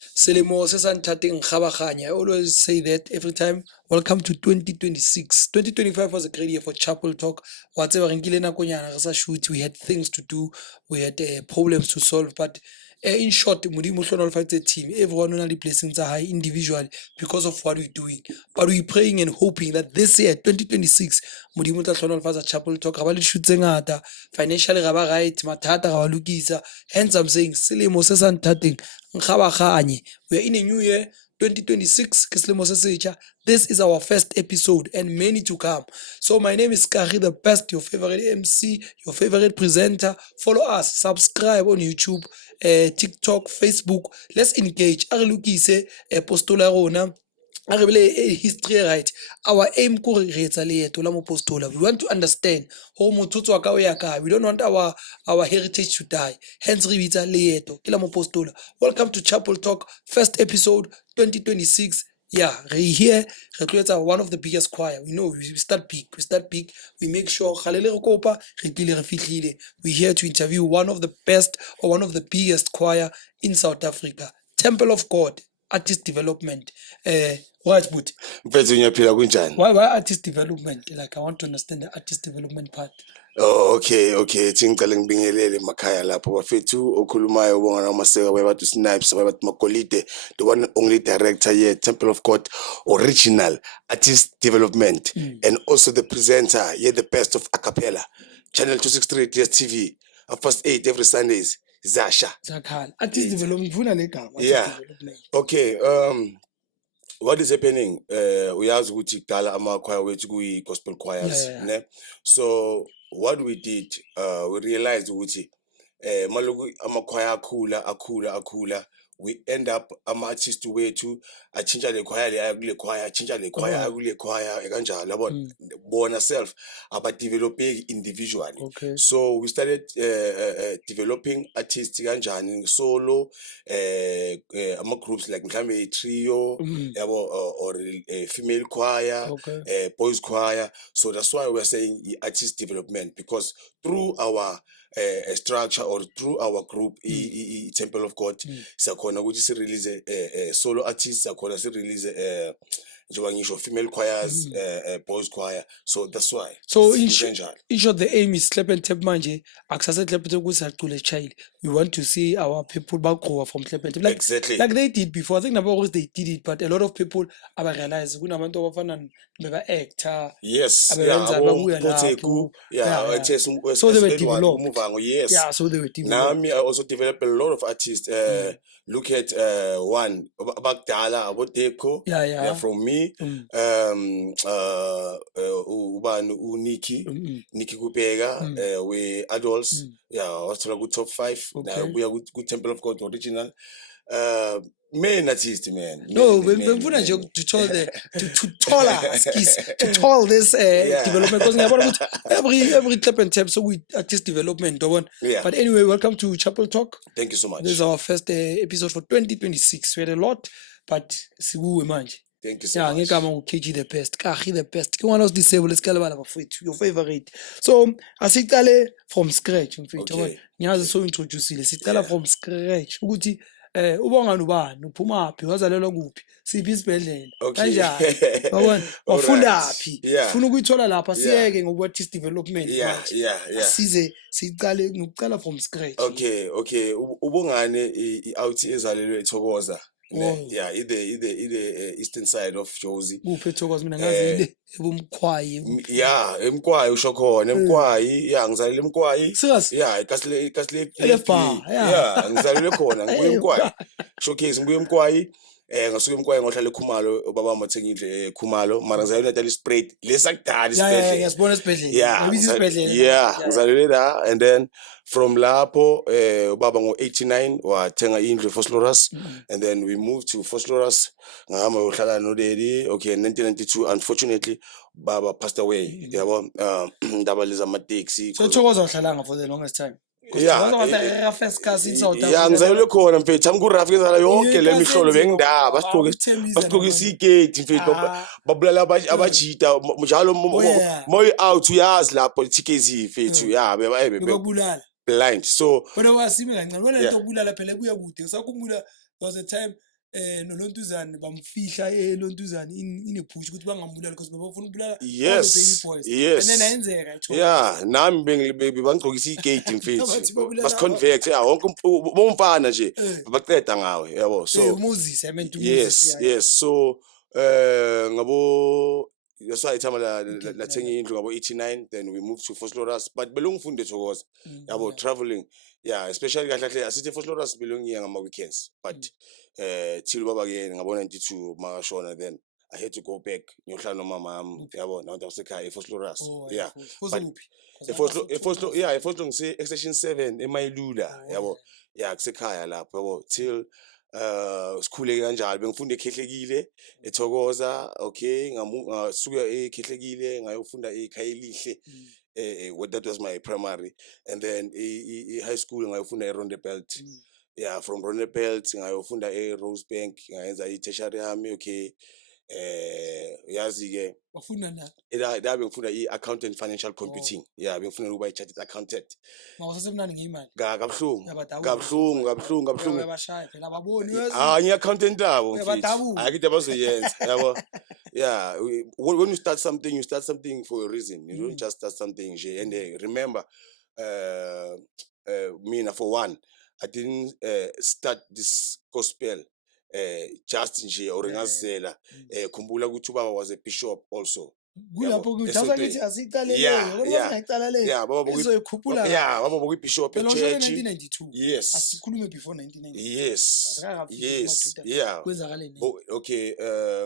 Selemo se sa nthateng kgabaganya. I always say that every time. Welcome to 2026. 2025 was a great year for Chapel Talk. Wa tseba re nkile nakonyana re sa shoot. We had things to do. We had problems to solve. But in short, Modimo o hlonolofaditse team. Everyone on the blessings are high individually because of what we're doing. But we're praying and hoping that this year, 2026, Modimo o tla hlonolofatsa Chapel Talk. Ga ba le shoot tse ngata. Financially ga ba right. Mathata ga ba lokisa. Hence I'm saying, selemo se sa nthateng nkgabaganye. We are in a new year, 2026. ke selemo se setjha. This is our first episode and many to come. So my name is Kari the Best, your favorite MC, your favorite presenter. Follow us, subscribe on YouTube, TikTok, Facebook. Let's engage. A re lokise postola ya rona. A re bele history right. Our aim ko re etsa leeto la mopostola. We want to understand ho motho tswa ka o ya kae. We don't want our heritage to die. Hence re bitsa leeto ke la mopostola. Welcome to Chapel Talk, first episode 2026. Yeah, re here re tlo etsa one of the biggest choir. We know we start big. We start big. We make sure kgalele re kopa re tlile re fihlile. We here to interview one of the best or one of the biggest choir in South Africa. Temple of God, artist development. Right, but Mfethu ngiyaphila kunjani? why artist development? Like I want to understand the artist development part. Oh, okay. Thi ngicela ngibingelele emakhaya lapho bafethu okhulumayo ubonga namaseka bayathi Snipes bayathi Makolide, the one and only director here Temple of God original artist development and also the presenter here, the best of acapella channel 263 DSTV past 8 every Sundays. Zasha. Zakhal. Artist development vuna le gama. Artist Yeah. development. Okay, what is happening? Uyazi ukuthi kudala ama-choir wethu kuyi-gospel choirs, Yeah. ne? So what we did, we realized ukuthi maloku ama-choir akhula, we end up ama-artist wethu atshintsha le choir le aya kule choir, atshintsha le choir aya kule choir kanjalo yabona. Bona self abadevelopeki individually. Okay. So we started developing artists kanjani solo, ama-groups like mhlambe trio yabo, or a female choir, Okay. boys choir. So that's why we're saying artist development, because through our structure or through our group Temple of God siyakhona ukuthi si release solo artists, siyakhona si release njengoba ngisho female choirs, boys choir. So that's why. So in short, the aim is Klep and Tap manje. Akusase Klep and Tap kusacule child. We want to see our people back over from Klep and Tap. Like, exactly. Like they did before. I think number always they did it, but a lot of people aba realize kunabantu abafana beba actor. Yes. Abenza babuya lapho. Yeah. So they were developed. Yes. Yeah, so they were developed. Now I also developed a lot of artists. Look at one Abakdala Aboteko. Yeah. They're from me. Nikki Kupega, we adults. Yeah, also good top 5. Okay. Now we are good Temple of God original. Main artist, man. No, we're going to tell this development, because every Klep and Tap, so we artist development. Yeah. But anyway, welcome to Chapel Talk. Thank you so much. This is our first episode for 2026. We had a lot, but sibuwe manje. Thank you so Yeah, much. ngekama KG the best, Kagi the best. Ke one of disabled eskalabala bafethu, your favorite. So, asiqale from scratch mfethu. Okay. Ngiyazi so introduce ile. Siqala from scratch ukuthi ubonga ubani, uphuma phi, wazalelwa kuphi, siphi isibedlela. Kanjani? Yabona, wafundaphi? Ufuna ukuyithola lapha siyeke ngoku-artist development. Yeah. Size siqale ngokuqala from scratch. Okay. Ubongane i-out ezalelwe eThokoza. Yeah, the eastern side of Jozi. Kuphi eThokoza, mina ngazi ile ebumkhwayi. Yeah, eMkwayi usho khona, eMkwayi. Yeah, ngizalele eMkwayi. Serious? Yeah, kasile Elefa. Yeah, ngizalele khona, ngibuye eMkwayi. Showcase ngibuye eMkwayi. Ngasuka eMkwayi ngohlala eKhumalo, ubaba mathengile eKhumalo, mara ngizalele Natal Spread. Lesakudala isibedlela. Yeah, ngiyasibona isibedlela. Yeah, ngizalele la, and then from lapho ubaba ngo89 wathenga indlu eFosloras, and then we moved to Fosloras. Ngahamba yohlala noDaddy. Okay, 1992 unfortunately baba passed away. Yabo, ndaba leza ama-taxi. So Thokoza uhlalanga for the longest time. Yeah, first class in South Africa. yeah, ngizalelwe khona mfethu, amkurafi ngizala yonke le mihlobo bengindaba basiqokisa igate mfethu, babulala abajita njalo moy out uyazi lapho TKZ mfethu. Yeah, bebabulala blind. So kodwa wasime kancane wena into okubulala phela kuya kude usakhumbula was a time noLontuzane bamfihla eLontuzane inepush ukuthi bangamubulali because bebafuna ukubulala all the baby Yes, boys and yes. then ayenzeka ethola Yeah, nami bangigcokisa igate mfethu. Abathi babulala Basiconvert, yeah, wonke bomfana nje Eh. baqeda ngawe, yabo. So Moses I meant to yes, Moses yeah. yes. So ngabo that's why itama la thenga indlu ngabo 89, then we moved to Vosloorus, but belongifunde Thokoza. Yabo, Yeah. traveling. Yeah, especially kahle kahle asithi Vosloorus belongiya ngama weekends, but till baba ke ngabo 92 makashona, then I had to go back ngiyohlala nomama wami, yabo, nabantu basekhaya eVosloorus. Oh, Yeah. But eFoslo ngise extension 7 eMayilula, yabo. Yeah, kusekhaya lapho, yabo, till sikhuleke kanjalo bengifunde eKhehlekile eThokoza, okay, ngasuka eKhehlekile ngayofunda eKhayelihle, that was my primary, and then high school ngayofunda eRondebelt. Yeah, from Rondebelt ngayofunda eRosebank ngayenza i-tertiary yami, okay. Yazi ke bafuna na la bengifunda i-accountant financial computing. Yeah, bengifuna ukuba i-chartered accountant. mawusasemnandi ngeyimali Kabuhlungu. yabashaya phela ababoni Ngi-accountant abo mfethu. Uyabadabula. Akithi abazoyenza, yabo. Yeah, when you start something for a reason. You don't just start something nje. And remember, mina for one, I didn't start this gospel just nje or ngazela. Khumbula ukuthi ubaba was a bishop also. kulapho kuthatha ngithi asicalele Yeah. ngicala le Yeah, baba izoyikhuphula baba bishop phela church. 1992 Yes. asikhulume before 1992 Yes. Yes. Yeah. kwenzakale nini Okay,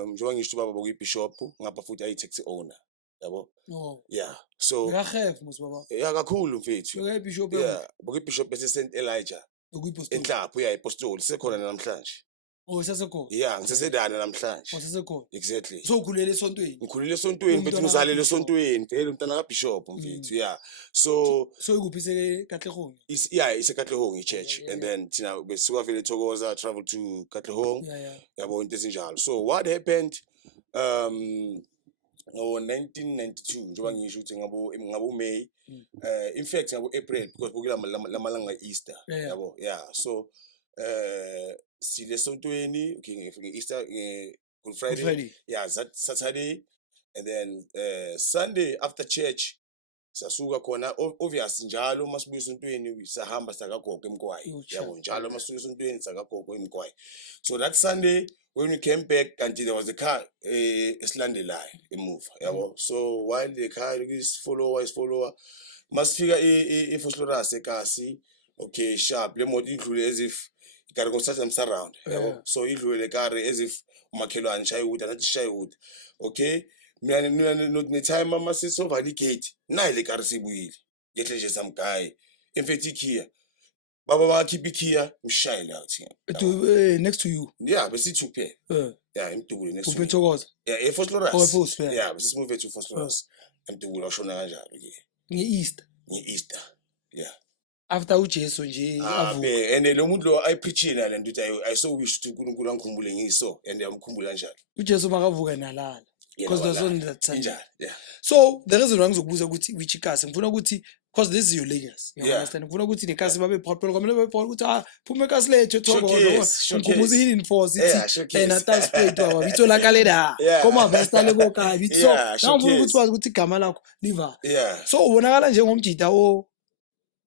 njengoba ngisho ubaba bishop ngapha futhi ayi-taxi owner, yabo. oh Yeah. So ngahef musibaba yeah, kakhulu mfethu. okay bishop Yeah, bishop bese St Elijah okuyiposto eNhlapho, yeah, apostoli sekhona namhlanje. oh sasekhona Yeah, ngisesedana namhlanje. sasekhona Exactly. so ukhulele esontweni Ngikhulile esontweni mfethu, Umntwana ngizalele kaBishop. esontweni, vele umntana kaBishop mfethu. Yeah. So soyikuphisele Katlehong isekatlehong i-church, Yeah, and then thina besuka vele eThokoza, travel to Katlehong, yeah yabo, into ezinjalo. So what happened ngo-1992 njengoba ngisho ukuthi ngabo May, in fact ngabo April, because bukela lamalanga Easter, Yeah. yabo. Yeah. So sile sontweni, okay, nge-Easter, Good Friday, yeah, Saturday, and then Sunday after church sasuka khona, obvious njalo masibuya esontweni sahamba sakagogo eMkwayi, yabo, njalo masuka esontweni sakagogo eMkwayi. So that Sunday when we came back, kanti there was a car esilandelayo emuva, yabo. So while the car is follower masifika eVosloorus eKasi, okay, sharp le moto idlule as if ikari ngosatha msarround, yabo. So idlule le car as if umakhelwane shaya ukuthi nathi shaya ukuthi, okay. Mina ne-time mama sisova gate nayi le car sibuyile ngehle nje samgayi emfethi iKia baba bakhipha iKia mshayela uthi next to you yeah besithi kuphela yeah emdubule next uphe Thokoza yeah eVosloorus Vosloorus, yeah besimove to Vosloorus emdubule washona kanjalo ke nge-Easter nge-Easter yeah after uJesu nje avuka and lo muntu lo ayipreachina lento ukuthi I so wish ukuthi uNkulunkulu angikhumbule ngiso and yamkhumbula kanjalo uJesu makavuka nalala because there's only that Sunday. injalo yeah. So the reason why ngizokubuza ukuthi which ikasi ngifuna ukuthi because this is your legacy, you Yeah. understand, ngifuna ukuthi nekasi babe proud phela kwamele babe proud ukuthi phuma ekasi lethu Showcase. ngikubuza hidden force Yeah, ithi showcase. Natal Spade waba bitholakale la Yeah. koma vesta lebo kai bithi so Yeah, ngifuna ukuthi showcase. wazi ukuthi igama lakho liva Yeah. so ubonakala njengomjida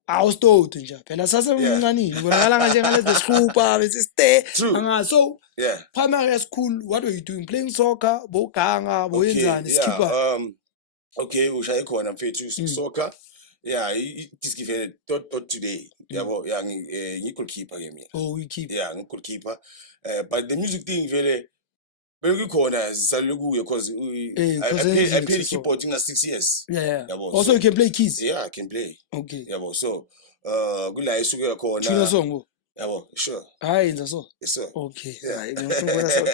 awustoto nje phela sasemncanini ubonakala kanje ngalezi scuba bese stay True. anga so Yeah. primary school what were you doing, playing soccer boganga boyenzani skipper Okay, ushaye khona mfethu soccer. Yeah, this given tot today. Yabo, yeah, ngi-goalkeeper ke mina. oh we keep Yeah, ngi-goalkeeper. But the music thing vele kukhona zisalule kuye because I played keyboard inga 6 years. yeah Yabo, also so- you can play keys Yeah, I can play. okay Yabo, so kula isukela tuna khona. song Yabo, sure. hayi yenza so Yes sir. okay Yeah. hayi ngifuna ukubona so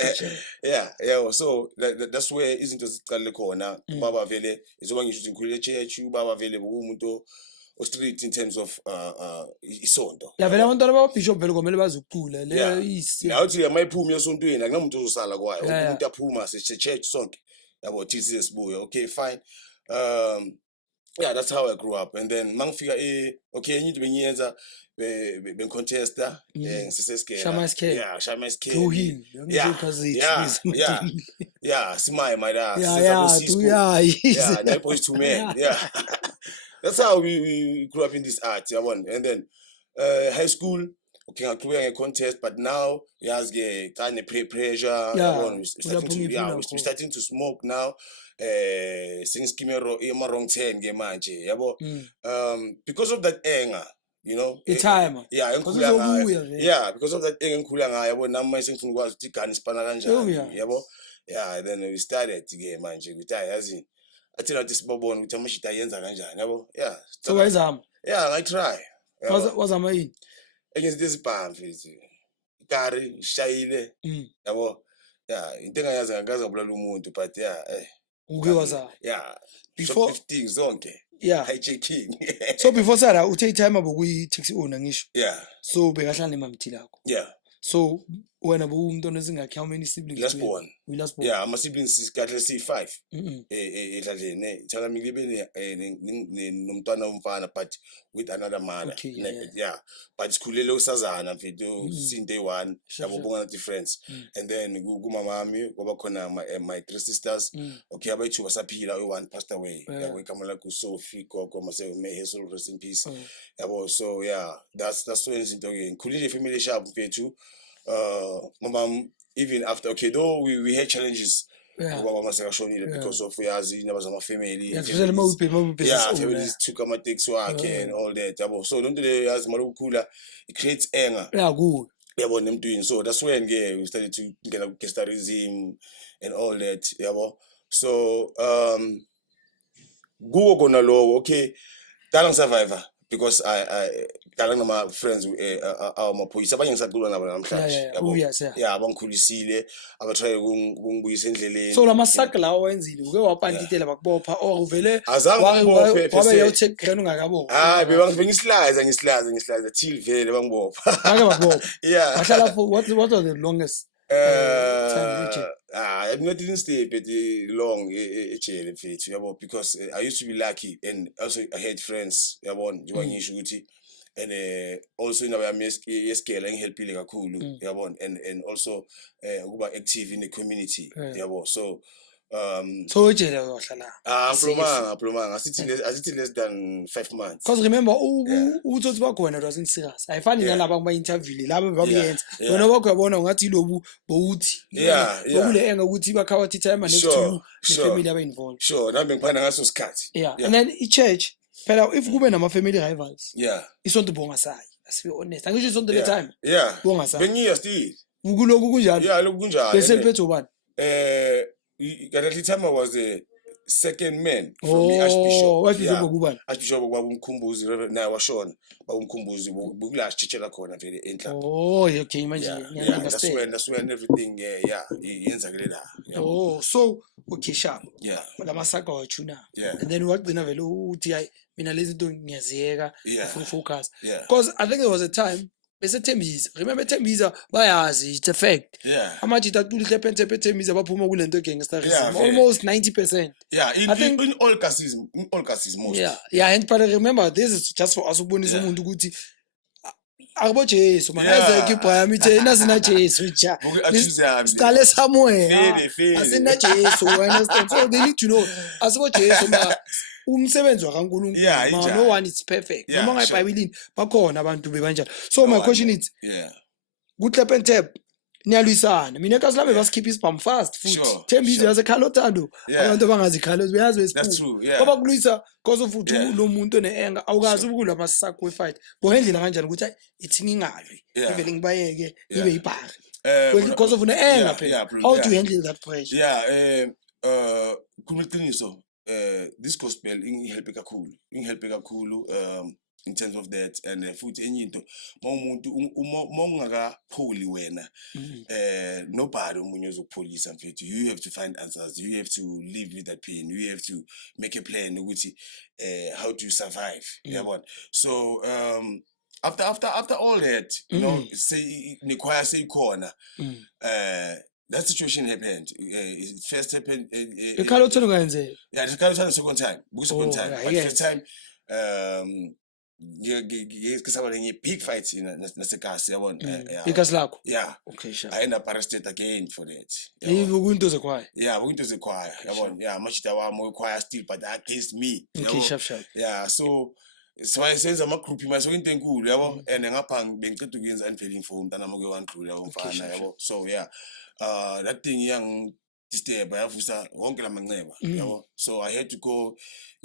Yeah, so that's where izinto zicalile khona. Ubaba vele izoba ngisho ukuthi ngikhulile church, ubaba vele bokumuntu o-street in terms of isonto. la vele abantwana babishop vele komele bazokucula Yeah. le is Nawe uthi mayiphuma esontweni akunamuntu ozosala kwayo. Yeah, Umuntu aphuma se-church sonke. Yabo, thithi sibuye. Okay, fine. Yeah, that's how I grew up. And then mangifika okay enye into bengiyenza contesta ngiseseskela. Shama Skele. Yeah, Shama Skele. Duhile. Yeah. Yeah. Yeah, Simai my dad. Yeah, Night Boys 2 Men. Yeah. That's how we grew up in this art, yeah, one. And then high school, okay, I grew a contest, but now we has get kind of pressure. Yeah, We're starting to smoke now. Things give me wrong 10 game manje, yabo. Because of that anger, you know. Time. Yeah, yeah, because of that anger ngikhula ngayo yabo nami manje ngifuna ukwazi ukuthi igani sipana kanjani, yabo. Yeah, then we started again manje ukuthi yazi athina ukuthi sibabone ukuthi amashita ayenza kanjani yabo. Yeah. So wayizama? Yeah, I try. Wazama yini? Engenza izibhamu mfethu. Ikari ishayile, yabo. Yeah, into engayazi ngakaze ngabulala umuntu but yeah, uke wazama. Yeah. Before 15 zonke. Yeah. Hijacking. So before Sara uthe time abokuyi taxi owner ngisho. Yeah. So bekahlala nemamthi lakho. Yeah. So wena bomuntu onezingakhi, how many siblings? Last born. We last born. Yeah, ama siblings sigahle si5. Edlaleni thala ngilibe nomntwana umfana but with another mother. Okay, yeah. But sikhulele usazana mfethu sinde one yabo bonga difference. And then kumama mami kwaba khona my 3 sisters. Okay, abayithu basaphila, one passed away. Yabo igama lakho Sophie gogo mase may his soul rest in peace. Yabo, so yeah, that's so into ke ngikhulile family sharp mfethu. Mama, even after, okay, though we had challenges, because of yazi nabazama family. Yeah, families took my takes work and all that. So don't do yazi malukhula, it creates anger. Yeah, good. Yeah, them doing so. That's when we started to get a gestarism and all that. Yeah, so go gonna low. Okay, talent survivor because I talent my friends our maphoyisa abanye ngisakhuluma nabo namhlanje yabo. Yeah, abangikhulisile abatry ukungibuyisa endleleni. So la masaka la wenzile uke wapantitela bakubopha or uvele wabe yawucheck grand ungakabopha. Ngisilaza till vele bangibopha. Bake bakubopha. Yeah. Bahlala for what was the longest time? I didn't stay pretty long ejele mfethu yabo because I used to be lucky and also I had friends yabo njengoba ngisho ukuthi and also in our yeskela ngihelpile kakhulu yabo and also ukuba active in the community yabo. So so ejele wahlala Plumanga asithi less than 5 months. Because remember uthi bakhona it wasn't serious. Ayifani nalabo ba interview labo bakuyenza wena wakho yabona ungathi lobu bowuthi bokule enga ukuthi bakhawathi time next to you family aba involved. Sure, nami ngiphana ngaso sikhathi. Yeah, and then church phela if kube nama family rivals. Yeah. Isonto bonga sayi. Let's be honest. Angisho isonto le time. Yeah. Bonga sayi. Bengiya still. Ukuloku kunjalo. Yeah, lokhu kunjalo. Bese liphethe ubani? At the time I was the second man from the Archbishop. What is ubani? Archbishop babumkhumbuzi naye washona. Babumkhumbuzi bukula chichela khona vele enhla. Oh, okay, manje. Yeah, that's when everything yenzakele la. So okay, sharp. Yeah. La masaka wachuna. Yeah. And then wagcina vele uthi hayi mina lezi zinto ngiyaziyeka full focus. Yeah. Because I think there was a time bese Thembiza. Remember Thembiza bayazi, it's a fact. Yeah. Amajita tulihle Thembiza baphuma kule nto gangsterism almost 90%. Yeah, in all cases most. Yeah, and but remember this is just for us ukubonisa umuntu ukuthi akubo Jesu man ayizeke iBrahim ithe nasina Jesu cha. Siqale somewhere. Asina Jesu, you understand? So they need to know asibo Jesu ma umsebenzi wakaNkulunkulu no one is perfect. Noma ngeBhayibhelini bakhona abantu bebanjalo. So my question is good clap and tap niyalwisana mina kasilame basikhipha isibhamu fast futhi Thembiza yasekhala othando abantu abangazikhala beyazi wesiphupho ngoba kulwisa because of ukuthi lo muntu oneenga awukazi ukulwa ama-sacrifice bongendlela kanjani ukuthi ithi ngingalwi ivele ngibayeke ibe yibhari because of uneenga phela. How do you handle that pressure? Kuliqiniso this gospel ingihelpe kakhulu in terms of that and futhi enye into mawumuntu ungakapholi wena nobody omunye uzokupholisa mfethu. You have to find answers, you have to live with that pain, you have to make a plan ukuthi how do you survive yabona. So after all that you know say nikhwaya seyikhona that situation happened. It first happened. Ekhaya uthole ngayenzeka. Yeah, the second time. Second time. yeah, But yes. first time, big fights in nasekhaya yabona. Igasi lakho. Yeah. Okay, sure. I end up arrested again for that. Into zekhaya. Yeah, we into the choir. Yeah, machita wami choir still, but against me. Okay, sharp. Yeah, so I sense ama group my so into enkulu yabo and ngapha bengicela ukuyenza unveiling for umntana wami kwandlula yabo mfana yabo. So yeah, that thing yang disturb yavusa wonke lamanceba yabo. So I had to go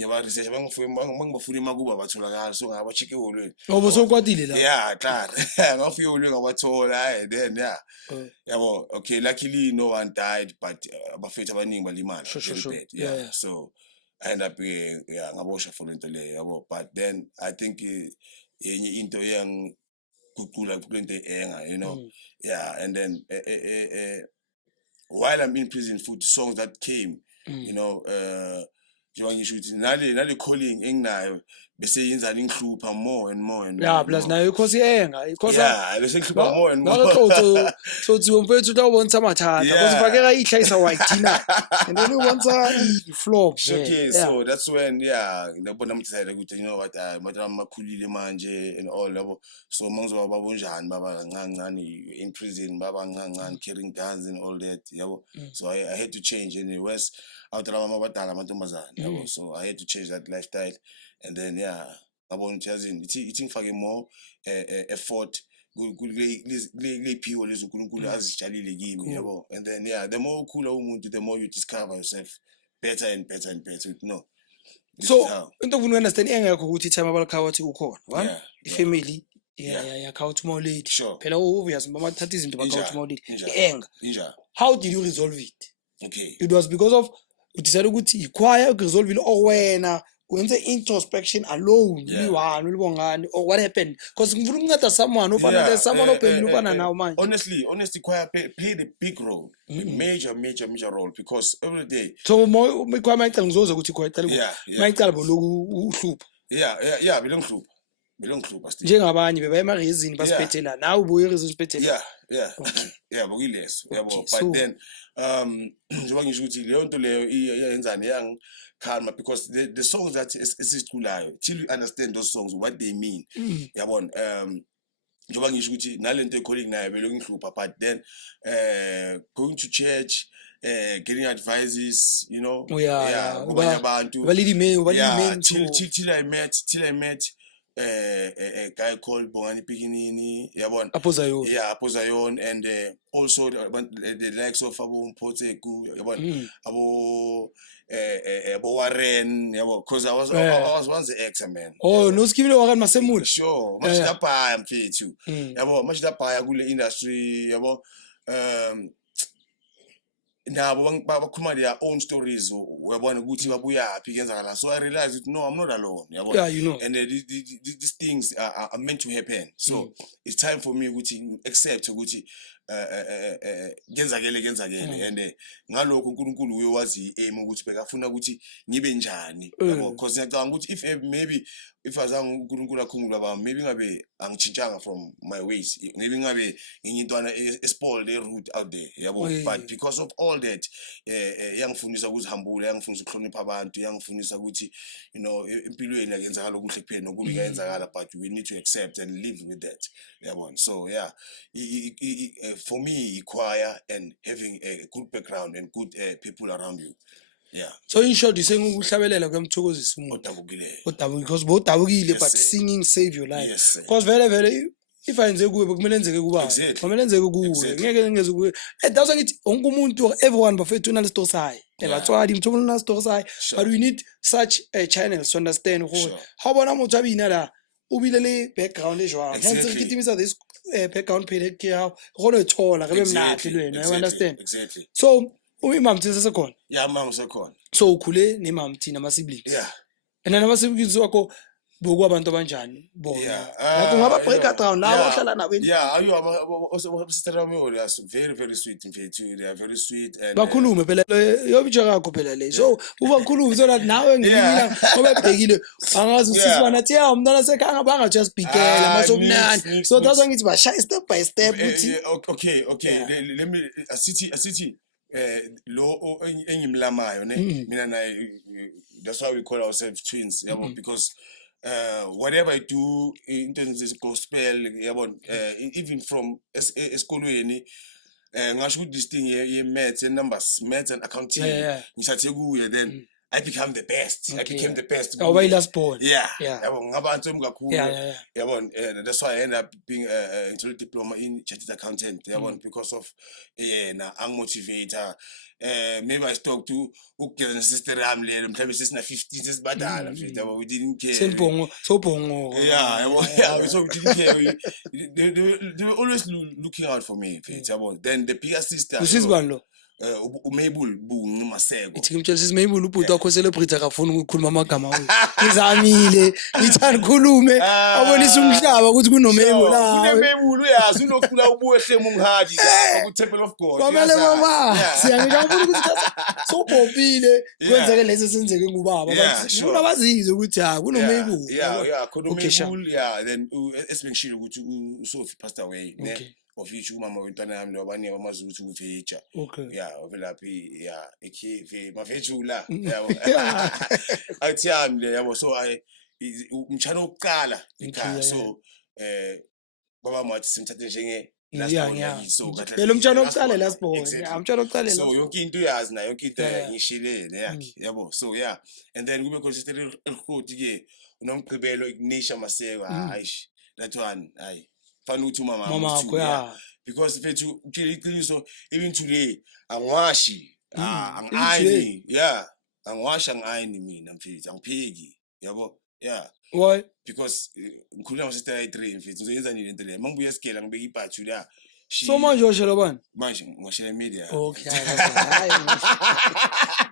nyaba research bangifuna makuba batholakala so ngaba check eholweni. Ngoba sokwatile la. Yeah, claro. Ngafika eholweni ngabathola and then yeah. Yabo, okay, luckily no one died, but abafethu abaningi balimala. Sure. Yeah. So I end up ngabosha for into le yabo, but then I think yenye into yang kukula kulento enga, you know. Yeah, and then while I'm in prison, food songs that came, you know, njengoba ngisho ukuthi nale calling enginayo bese yenza ingihlupha more and more. Yeah, plus nayo ikhosi enga, ikhosi. Yeah, bese ngihlupha more and more. Xothi womfethu utawubonisa mathatha, because ufakeka ihlisa white and then ubonisa flops. Okay, so that's when ngiyabona mthele ukuthi you know what madam makhulile manje and all labo. So mangizoba babonjani baba ngancane in prison baba ngancane carrying guns and all that yabo. So I had to change anyways. So I had to change that lifestyle, and then ngabona ukuthi ithi ngifake more effort kuleyiphiwo lezi uNkulunkulu azitshalile kimi yabo. And then the more ukhula umuntu, the more you discover yourself better and better and better, you know. So into ufuna understand engekho ukuthi time abalakhawathi ukhona one ifamily yakhawathi umawuledi phela obvious bamathatha izinto bakhawathi umawuledi enga. How did you resolve it? Okay, it was because of you decided ukuthi ikhwaya ukuresolve it or wena wenze introspection alone liwani libongani or what happened, because ngifuna ukunceda someone ofana there's someone opendile ufana nawo manje. Honestly choir played a big role, a major role, because every day so ikhwaya mayicala ngizoza ukuthi ikhwaya icala mayicala boloku uhlupha belongihlupha still njengabanye beba emarezini basiphethela nawe ubuye erezini siphethela bokileso yabo. But then njengoba ngisho ukuthi leyo nto leyo iyenzani yangikhalma, because the songs that esiculayo till you understand those songs what they mean yabona. Njengoba ngisho ukuthi nalento ecolleague nayo belongihlupha, but then going to church, getting advices, you know, kubanye abantu till I met a guy called Bongani Pikinini, yabona, Apozayon, and also the likes of Abu Mpoteku, yabona, Abu Warren, yabo, because I was once the ex man. Oh, no skibile Warren masemule. Sure, much that pie I'm paid too. Yabo, much that pie gule industry, yabo, now bakhuluma their own stories uyabona ukuthi babuya phi kenzakala. So I realized no, I'm not alone yabona. Yeah, you know, and these things are meant to happen. So it's time for me ukuthi accept ukuthi genzakele and ngalokho uNkulunkulu uyowazi aim ukuthi bekafuna ukuthi ngibe njani yabo, because ngiyacanga ukuthi if azange uNkulunkulu akhumula bami maybe ngabe angitshintshanga from my ways, maybe ngabe nginyintwana spoiled the route out there yabo. But because of all that yangifundisa ukuzihambula, yangifundisa ukuhlonipha abantu, yangifundisa ukuthi you know empilweni yakenzakala okuhle kuphela nokubi kuyenzakala, but we need to accept and live with that yabona. So for me choir and having a good background and good people around you. Yeah. So in short, you saying ukuhlabelela kwemthokozisa umuntu odabukile, because bodabukile but singing save your life. Yes, because very if ayenze kuwe bekumele enzeke kuba kumele enzeke kuwe ngeke ngeze kuwe. That's why ngithi wonke umuntu everyone bafethu una story sayi ebatswadi mthomolo una story sayi, but we need such channels to understand ukuthi how bona motho abina la ubile le background ejwang hence ngitimisa this background pele ke ha gone thola re be mnahle lwena, you understand. Exactly. So imam thina sesekhona. Yeah, mama sekhona. So ukhule nemam thina ama siblings. Yeah. And then ama siblings wakho bokwabantu abanjani bona Yeah, like ungaba you break know, down lawo yeah, ohlala nabo yeah. Are you also sister Ramiro? They are very, very sweet. In fact, too. They are very sweet and bakhulume phela yobitsha kakho phela le so ubakhulume so that nawe ngelinye yeah, ilanga ngoba ebhekile angazi Yeah. usisibana athi yeah umntwana sekhanga banga just bhikela masobunani Nix, so that's nix. why ngithi bashaye step by step uthi Yeah, okay. Yeah. Let me. Asithi. Lo engimlamayo ne. Mina naye. That's why we call ourselves twins. Yabo, because whatever I do in terms of gospel, yabo, even from esikolweni. Ngasho ukuthi this thing ye maths and numbers, maths and accounting. Yeah. Ngisathe kuye then I become the best. I became the best. awuba yi-last born Yeah. Yeah. Yabo ngabantu emkakhulu. Yeah. Yabon, that's why I ended up being into a diploma in chartered accountant. Yabon, because of na ang motivator. Maybe I stopped to ukugeza sister yami le mhlawumbe sisina 15 sesibadala mfethu yabo, we didn't care. Senibhongo sobhongo Yeah, yabo, so we didn't care. They were always looking out for me mfethu yabo. Then the bigger sister usizibani lo uMabel Bungu Maseko. ithi ngimtshela sisimeyibula ubhuti wakho celebrate akafuni ukukhuluma amagama wethu ngizamile ngithanda ukhulume abonisa umhlaba ukuthi kunomeyibula kunemebulu uyazi unokufuna ubuye hlemu ngihadi lapha ku Temple of God. kwamele mama siyangisho ngifuna ukuthi sobhobile kwenzeke lesi senzeke ngubaba ngifuna bazizwe ukuthi ha kunomeyibula Yeah, khona Okay, sure. uMabel, yeah, then esibengishilo ukuthi uSophie passed away ne. Okay. Of which umama wentwana yami nabanye bamaZulu ukuthi uVeja. Okay. Yeah, ovelaphi yeah ekhive mavejula Mm. yabo. Athi yami le yabo, so umtshana oqala ekhaya, Okay, so baba mathi simthathe njenge last Yeah, born yeah. yakithi, so kahle Phela umtshana last okuqala born, last born exactly. yeah umtshana okuqala So last yonke into uyazi na yonke into Yeah. ngishilene yakhe yabo, so yeah, and then kube khona sister elikhoti ke unomgqibelo Ignisha Maseko. Hayish that one hayi fana ukuthi umama mama wami wakho too, yeah. yeah Because mfethu ukutshela iqiniso even today angwashi even angayini, yeah, angwashi angayini mina mfethu angipheki yabo, yeah, why because ngikhuluma ngosister ayi3 mfethu ngizoyenza nini lento le mangibuya esigela ngibeka ibhathu la so manje uyoshela bani manje ngoshela media. okay hayi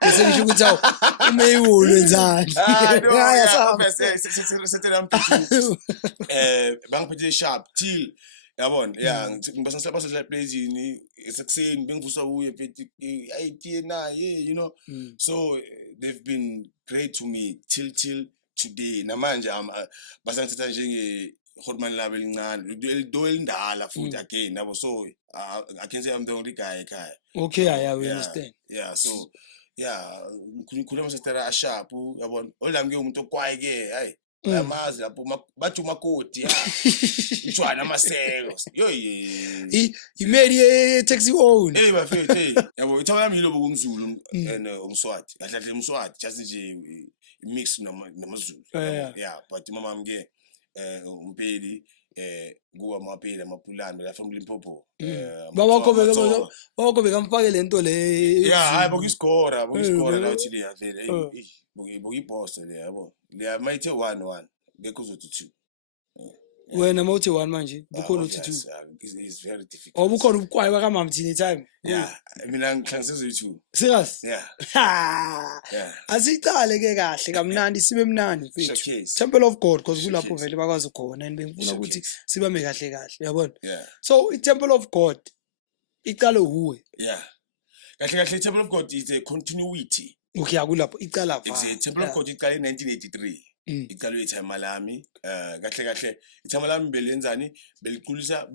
bese ngisho ukuthi awu umeyibulu wenzani No, Haya, yeah, sawa. setela mfethu bangiphethe sharp till yabona, yeah, ngibasasela plazini esekuseni bengivusa uye mfethu ayitiye naye, you know. So they've been great to me till today namanje basangithatha njenge Hotman labo elincane do elindala futhi again nabo, so I can say I'm the only guy ekhaya. okay yeah we Yeah, understand yeah, so yeah, ngikhuluma sister asharp yabona, olami ke umuntu okwayi ke hayi yamazi lapho bathi umakoti ya utshwana amaseko yo imeli taxi own bafethu yabo, ithawa yami yilo bokumzulu and umswati kahle umswati just nje mix namazulu, yeah, but mama wami ke umpeli kuwa mapeli amapulani la from Limpopo, bakho bekamfake lento le yeah, hayi bokuyiskora la uthi le vele bokuyiposta le yabo, le mayithe 1-1 bekuzothi 2. wena mawuthi 1 manje bukhona uthi 2 is very difficult. obukhona ubukwayi bakamama thina time Yeah, mina ngihlangiswe 2. serious Yeah, yeah. asicale ke kahle kamnandi sibe mnandi mfethu Showcase. Temple of God because kulapho Showcase. vele bakwazi khona and bengifuna ukuthi sibambe kahle yabona Yeah, so i-Temple of God icala uwe yeah. Kahle Temple of God is a continuity. okay akulapho icala It's a Temple of God iqale in 1983. Iqalwe ithema lami kahle ithema lami belenzani beliqulisa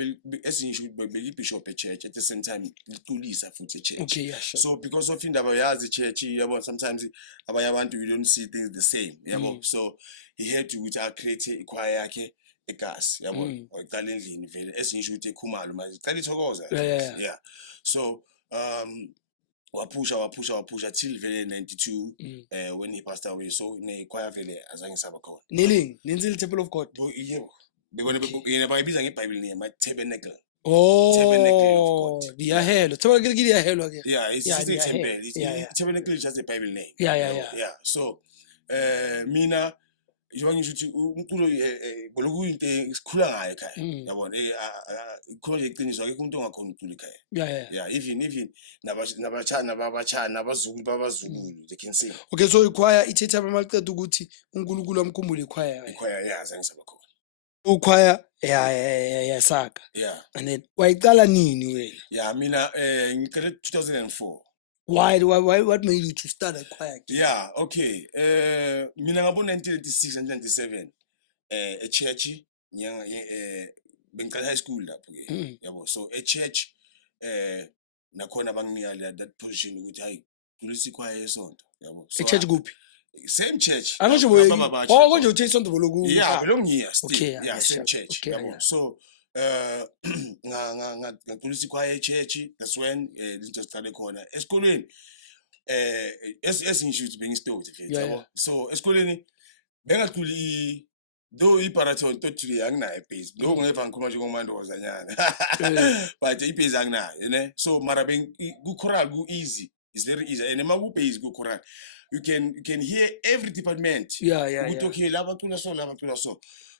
esingisho belibishop church at the same time liqulisa futhi church. okay yeah sure So because of indaba yazi church yabo, sometimes abanye abantu we don't see things the same yabo, so he had to ukuthi create ichoir yakhe eGasi yabo, oyiqala endlini vele esingisho ukuthi ekhumalo manje iqala ithokoza. Yeah, so wapusha till vele 92 when he passed away, so nechoir vele azange saba khona kneeling nenzile Temple of God yebo, bekona yena bayibiza ngeBhayibheli name tabernacle. Tabernacle of God. Diyahelo tabernacle ke diyahelo ke Yeah, it's just a temple. Yeah. Tabernacle is just a Bible name. Yeah. So mina njengoba ngisho ukuthi umculo koloku into sikhula ngayo ekhaya yabona ikhona nje iqiniso akekho umuntu ongakhona ukucula ekhaya yeah even nabachana abazukulu they can sing Okay, so ikhwaya ithetha amaqeda ukuthi uNkulunkulu amkhumbule ikhwaya. ikhaya yazange saba khona Ukhwaya ya saka. yeah And then wayiqala nini wena? yeah mina ngiqale 2004 What made you to start a choir? yeah okay mina ngabo 1996 and 1997 church bengiqala high school lapho ke yabo so church nakhona banginika that position ukuthi hayi kulisi choir yesonto yabo so Church kuphi? same church Angisho konje uthe isonto boloku. yeah belong here still Okay, yeah same church okay, yabo yeah. so ngakulisi choir church that's when izinto ziqale khona esikolweni esingisho ukuthi bengisitoti mfethu yabo so esikoleni bengaculi though i-baraton totally anginayo base lo ngeva ngikhuluma nje ngomandozanyana but i-base anginayo yene so mara ku-choral ku-easy it's very easy and emaku-base ku-choral you can hear every department ukuthi okay laba cula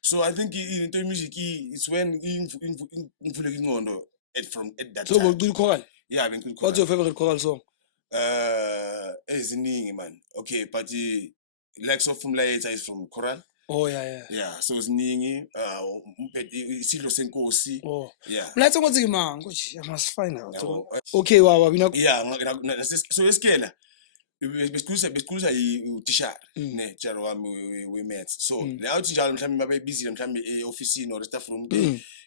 so I think into music it's when ngivuleka ingqondo from at that time so bocula choral. yeah bengicula What's your favorite choral song? Eziningi man okay but like so from later is from choral Oh yeah so ziningi isidlo senkosi yeah Mlathe ngothi mango nje I must find out. Okay wabina yeah so esikela besikhulisa utishara ne tshalo wami we-maths so la uthi njalo mhlawumbe babebizile mhlawumbe e-officeini or staff room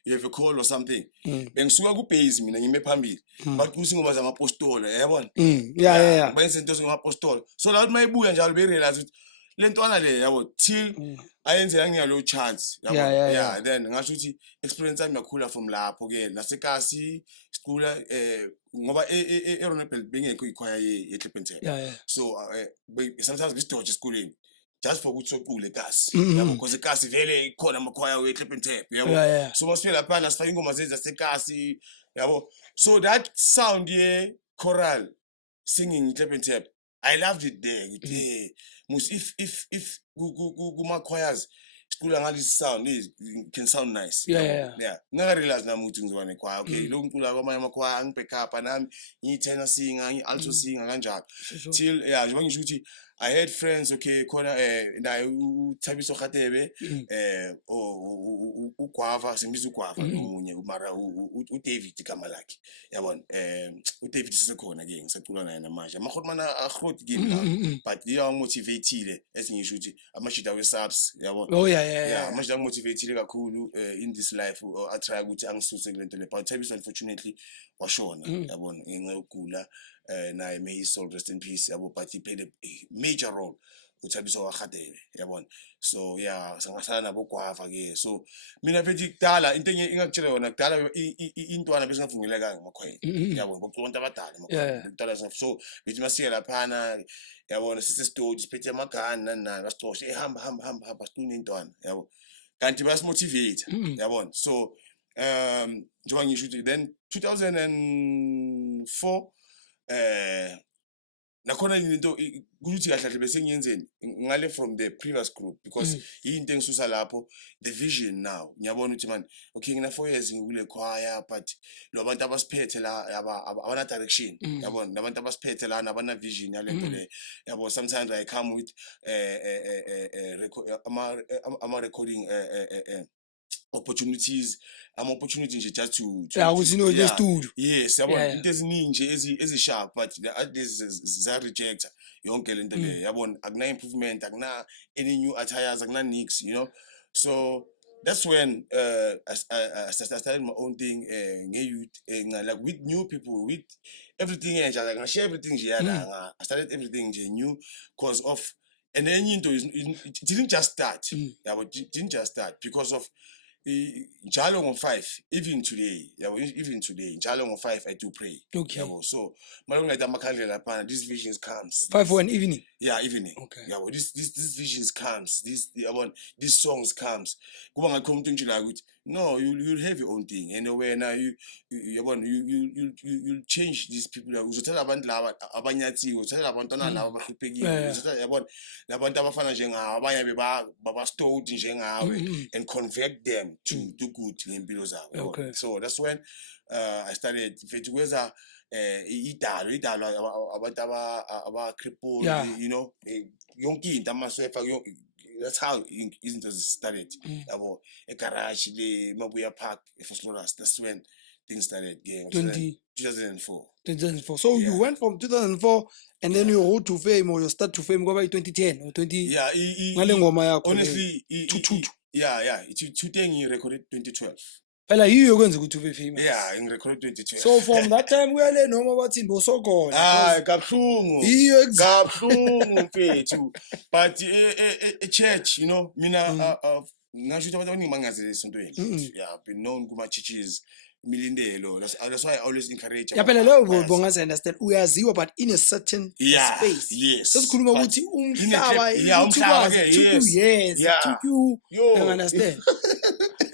you have a call or something bengisuka ku-base mina ngime phambili baqulisa ingoma zamapostola yabona yeah bayenza into zamapostola so la uthi mayibuya njalo berealize ukuthi le ntwana le yabo till ayenze yangiyalo chance yabo yeah then ngasho ukuthi experience yami yakhula from lapho ke nasekasi sicula ngoba eRonald bengekho ikhwaya yeClippenton so sometimes besidoje esikoleni just for ukuthi socule ekasi yabo because ekasi vele ikhona amakhwaya weClippenton yabo so masifika lapha nasifaka ingoma zethu zasekasi yabo so that sound ye choral singing eClippenton I loved it there ukuthi if kuma choirs sicula ngalesi sound it can sound nice yeah ngaka realize nami ukuthi ngizoba nechoir okay lo ngicula kwamanye amachoir angibackup nami ngiyithena singa ngialto singa kanjalo till yeah njengoba ngisho ukuthi I had friends okay khona naye uThabiso Khatebe uGwava simbiza uGwava nomunye mara uDavid igama lakhe yabona uDavid sisekhona ke ngisacula naye namanje amahotmana ahrot kimi but iya motivated esingisho ukuthi amashida we-subs yabona yeah amashida motivated kakhulu in this life I try ukuthi angisuse kulento le but Thabiso unfortunately washona yabona ngenxa yokugula naye may his soul rest in peace yabo but he played a major role uThabiso Khatebe yabona so yeah sangasala nabo Gwava ke so mina phethi kudala into engakutshela yona kudala intwana bese ngavumeleka ngamakhwayeni yabona bokucula abadala emakhwayeni kudala so bethi masiye laphana yabona sisesitodi siphethe amagani nani basicoshe ehamba sicune intwana yabo kanti basimotivate yabona so njengoba ngisho ukuthi then 2004 nakhona into ukuthi kahle bese ngiyenzeni ngale from the previous group because into engisusa lapho the vision now ngiyabona ukuthi man okay ngina 4 years ngikule choir but lo abantu abasiphethe la abana direction yabona nabantu abasiphethe la nabana vision yalento le yabo sometimes I come with ama recording opportunities opportunity nje just to ukuthi the studio yes yabona into eziningi nje ezisharp but za rejecta yonke lento le yabona akuna improvement akuna any new attires akuna nix you know so that's when I started my own thing nge-youth like with new people with everything nje like I share everything nje I started everything nje new cause of and then into it didn't just start but it didn't just start because of njalo ngo5 even today njalo ngo5 I do pray yabo so malungayita amakhandlela lapha these visions comes 5 one evening evening okay yabo this visions comes this yabona these songs comes kuba ngakho umuntu nje la ukuthi no, you'll have your own thing. And when you'll change these people. Uzothatha abantu laba abanyathiwe, uzothatha abantwana laba abahlupekile, Yeah. uzothatha yabona labantu abafana njengawe abanye baba-stowed njengawe and convert them to do good ngempilo zabo. yabona. Okay. So that's when I started mfethu kweza idalo abantu aba-crippled, Yeah. you know, yonke into amaswefa that's how izinto started. Yabo egarage le Mabuya Park eFosloras, that's when things started. 2004. 2004. So you Yeah. went from 2004 and then you road to fame or you start to fame by 2010 or 20. Yeah, Ngale ngoma yakho le. honestly, Tutu. yeah, Tutu recorded 2012. Phela yiyo kwenza ukuthi ube famous. Yeah, in recorded 2012. So from that time kuyale noma bathi bosokhona. Kabuhlungu. Yiyo exactly. Kabuhlungu mfethu. But a church, you know, mina ngasho ukuthi abantu abaningi bangazile esontweni. Yeah, I've been known kuma churches milindelo. That's why I always encourage. Yeah, phela leyo bongaze understand uyaziwa but in a certain space. Yes. Sesikhuluma But ukuthi umhlaba umhlaba ke, it took you yes. years, it Yeah. took you, Yo. you understand?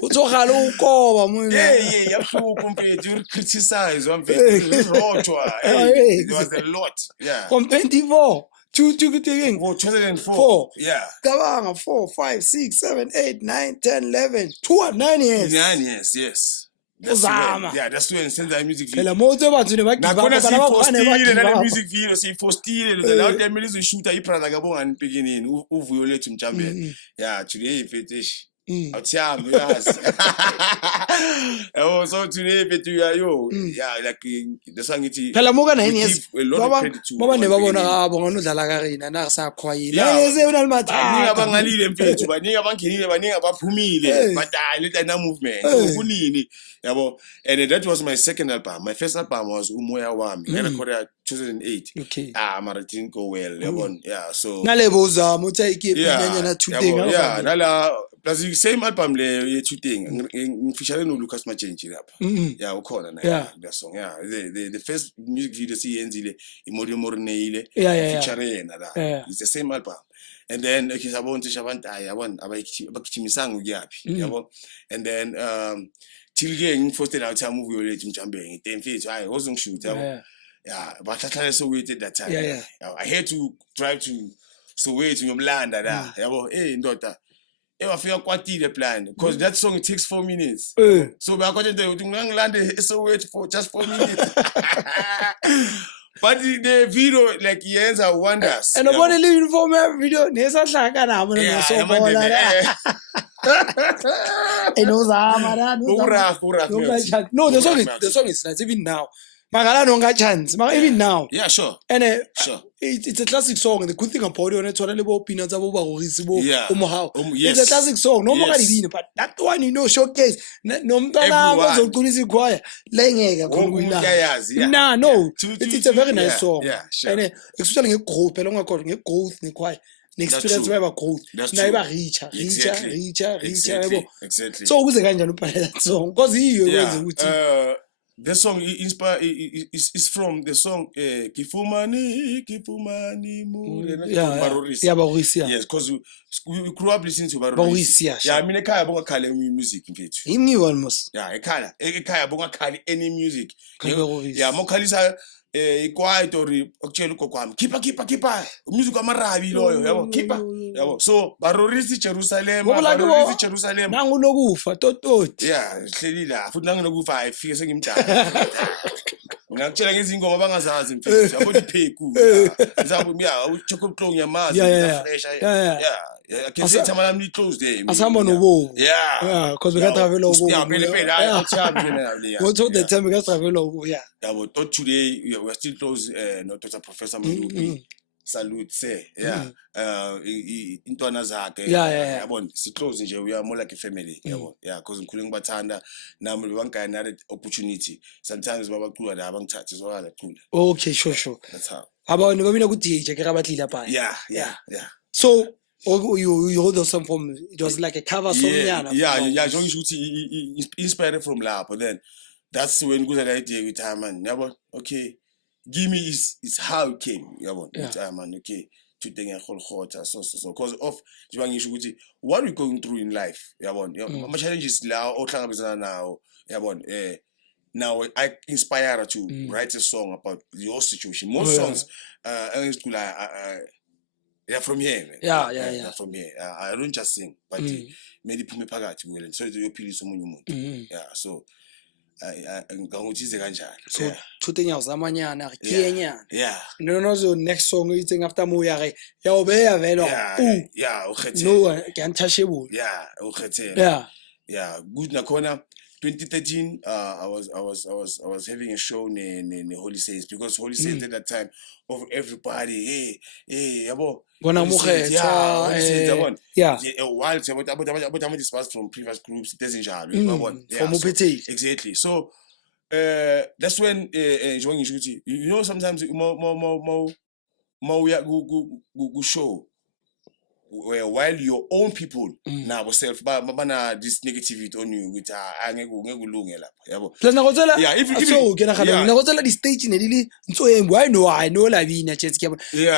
Uthokhala ukoba mina. Yeah, yabuhlungu mfethu. You criticize mfethu. Urotshwa. Hey, It was a lot. Yeah. From 24 to 2004. Four. Yeah. Kabanga 4, 5, 6, 7, 8, 9, 10, 11, 9 years. 9 years, yes. That's Uzama. when, yeah, that's when senza music video. Phela motho bathu ne bagiba Nakhona bana bakhona siyifostile nale bagiba. music video siyifostile la demele izoshuta ibrother kabonga nibeginini uvuyo lethu mjambeni. Yeah, today fetish. Awuthiyami uyazi. So today bethu yo, yeah, like that's why ngithi Phela muka 9 we years. give a lot of credit to Baba ne One babona Beginning. abo nganudlala karina na sakhwayini. Yeah. Yese Baningi unalimatha. abangalile mfethu, baningi abangenile, baningi abaphumile, but let that movement. Kunini, yabo. And that was my second album. My first album was Umoya Wami. I recorded 2008. Okay. Mara it didn't go well, yabona. Yeah, so Nalebo uzama uthayike yeah, ipinyanya two yabo, thing. yeah, nala plus the same album le two thing. Ngifishale no Lucas Machenji lapha. Yeah, ukhona na Yeah. that song. Yeah, the first music video siyenzile Imorio Morneile Yeah. featuring yena la. Yeah. It's the same album. And then okay, sabona ukuthi abantu yabona abagijimisanga ukuyaphi, yabo. And then till ke ngifostela out movie yolethu mjambeni. Then mfethu hayi ozongishuta yabo. Yeah. Yeah, bahlala Soweto at that time. Yeah. I had to drive to Soweto ngiyomlanda la. Yabo, ndoda. Wafika kwatile plan because that song it takes 4 minutes. So bayakwathe nto ukuthi ngangilande eSoweto for just 4 minutes. But the video like yenza wonders. And about the uniform video nesahlaka nabo nesobola la. Enozama la. Uraf. No, the song is nice even now. Magala nonga chance. Even now. Yeah, sure. And Sure. it's a classic song. And the good thing about it, it's one of the peanuts about Barorisi, Yeah. It's a Yes. classic song. No more Yes. but that one you know showcase. No mtana Everyone. bazokhulisa ikwaya. Lengeke khona kuyila. Uyayazi, yeah. Nah, no. Yeah. It's a very nice Yeah, song. yeah, sure. And especially ngegrowth, phela ungakhohlwa ngegrowth nekwaya. Next-experience true. weba growth. That's Na true. iba richer. Exactly. Yabo. Exactly. So ukuze kanjani ubhala that song? Because yiyo kwenza ukuthi Yeah. The song is from the song Kifumani Mure Barorisi. Yeah, Barorisi. Yes, because we grew up listening to Barorisi. Barorisi, yeah, Yeah, sure. I mean ekhaya bongakhali music mfethu. Yini almost. Yeah, ekhaya bongakhali any music. Barorisi. Yeah, mokhalisa ikwaito ri okutshela ugogo wami khipha music wamarabi loyo yabo khipha yabo. So Barorisi Jerusalem, Barorisi Jerusalem. Nangu lokufa tototi. Yeah, hleli la futhi nanginokufa ayifike sengimdala. Ngakutshela ngezingoma abangazazi mfethu yabo dipheku. Ngizabu uchocolate clone yamazi fresh. Yeah, I can say time I'm close there. Asamba nobo. Yeah. Because we got travel over. Yeah, phela I tell What the time we got travel over, yeah. Yeah, but tot today we're still close no Dr. Professor Mulubi. Salute say. Yeah. Intwana zakhe. Yeah. Yabona si close nje we are more like a family, yabona. Yeah, because ngikhule ngibathanda nami bangaya that opportunity. Sometimes babacula la bangithathe so bacula. Okay, sure. That's how. Abantu babina ku DJ ke rabatlile apha. Yeah. So you hold us some from it was like a cover song yana. Yeah, ngisho ukuthi inspired from lapho. Then that's when kuza la idea with man. Yabo, okay. Give me is how it came. Yabo, with man, okay. so because of what we're going through in life, my challenges now, now I inspire her to write a song about your situation. Most songs, they're from here, man. Yeah. From here. I don't just sing, but maybe put me pagati well. So you pili someone. Yeah, so so thuteng ya go zamanyana re kenyana yeah. no so next song e itseng after mo ya re ya o beya velo no ke untouchable yeah good nakhona 2013 I was having a show in Holy Saints, because Holy Saints at that time of everybody hey yabo bona mo kgetha while about dispersed from previous groups from exactly. So that's when you know, sometimes more go show while your own people now self this negativity on you with plus na go tsela if so ke na gana na go tsela di stage ne di le ntso e I know la bina chetse ke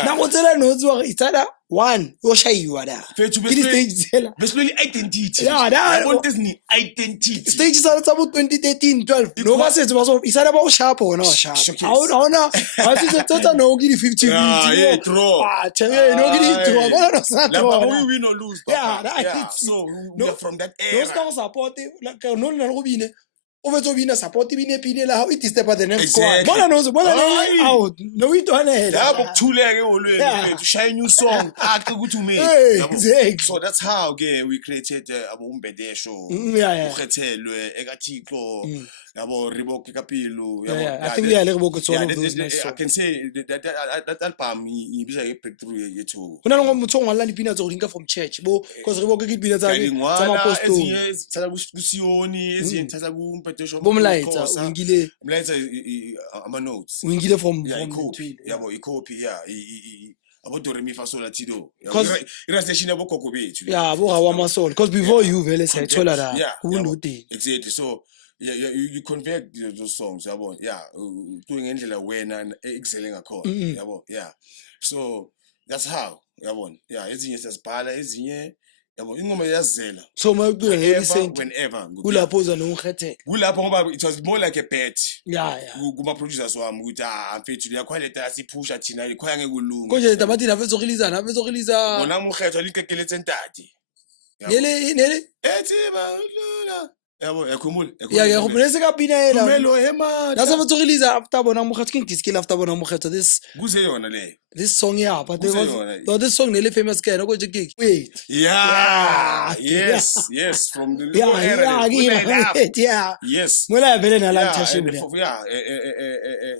na go tsela no tswa itsala one o shaiwa da ke di stage tsela basically identity I want this identity stage sa 2013 12 no ba setse ba so isala ba o sharp ona o sharp haona ha se tsotsa no ke di 50 draw no ke di draw bona sa we win or lose so we are from that era no support like no na go bine o vetso bina support bine la it is step at the next squad bona no out no it one bokuthuleke olweni to shine new song ake ukuthi ume so that's how we created abombede show ukhethelwe ekathixo yabo Riboke Kapilu I think they are I can say that album ibiza a breakthrough yethu una ngo motho ngwala dipina tso ringa from church bo because Riboke ke dipina tsa apostol ezinye tsala kuSiyoni ezinye thatha kumpetesho bomlaetsa o ngile mlaetsa ama notes o ngile from yabo icopy about to remi faso latido ira station yabo gogo bethu bo ga wa masol because before you vele sa ithola la ubundi exactly. So you convert those songs doing ngendlela wena excelling ngakhona so that's how ezinye sesibhala ezinye ingoma yazela so mayucula whenever kulapho uza nongikhethe kulapho ngoba it was more like a bet kuma producers wami ukuthi mfethu liyakhwaleta asiphusha thina likhaya ngekulunga konje tabathi navetso release bona mokhetho liqekeletse ntati nele ethi balula yakhumula go boletse ka pina ela kumelo hema that's what to release after bona mokgetho king disk after bona mokgetho kuze yona le this song but this song really famous guy no go gig wait yes from the era yes mola vele na la untouchable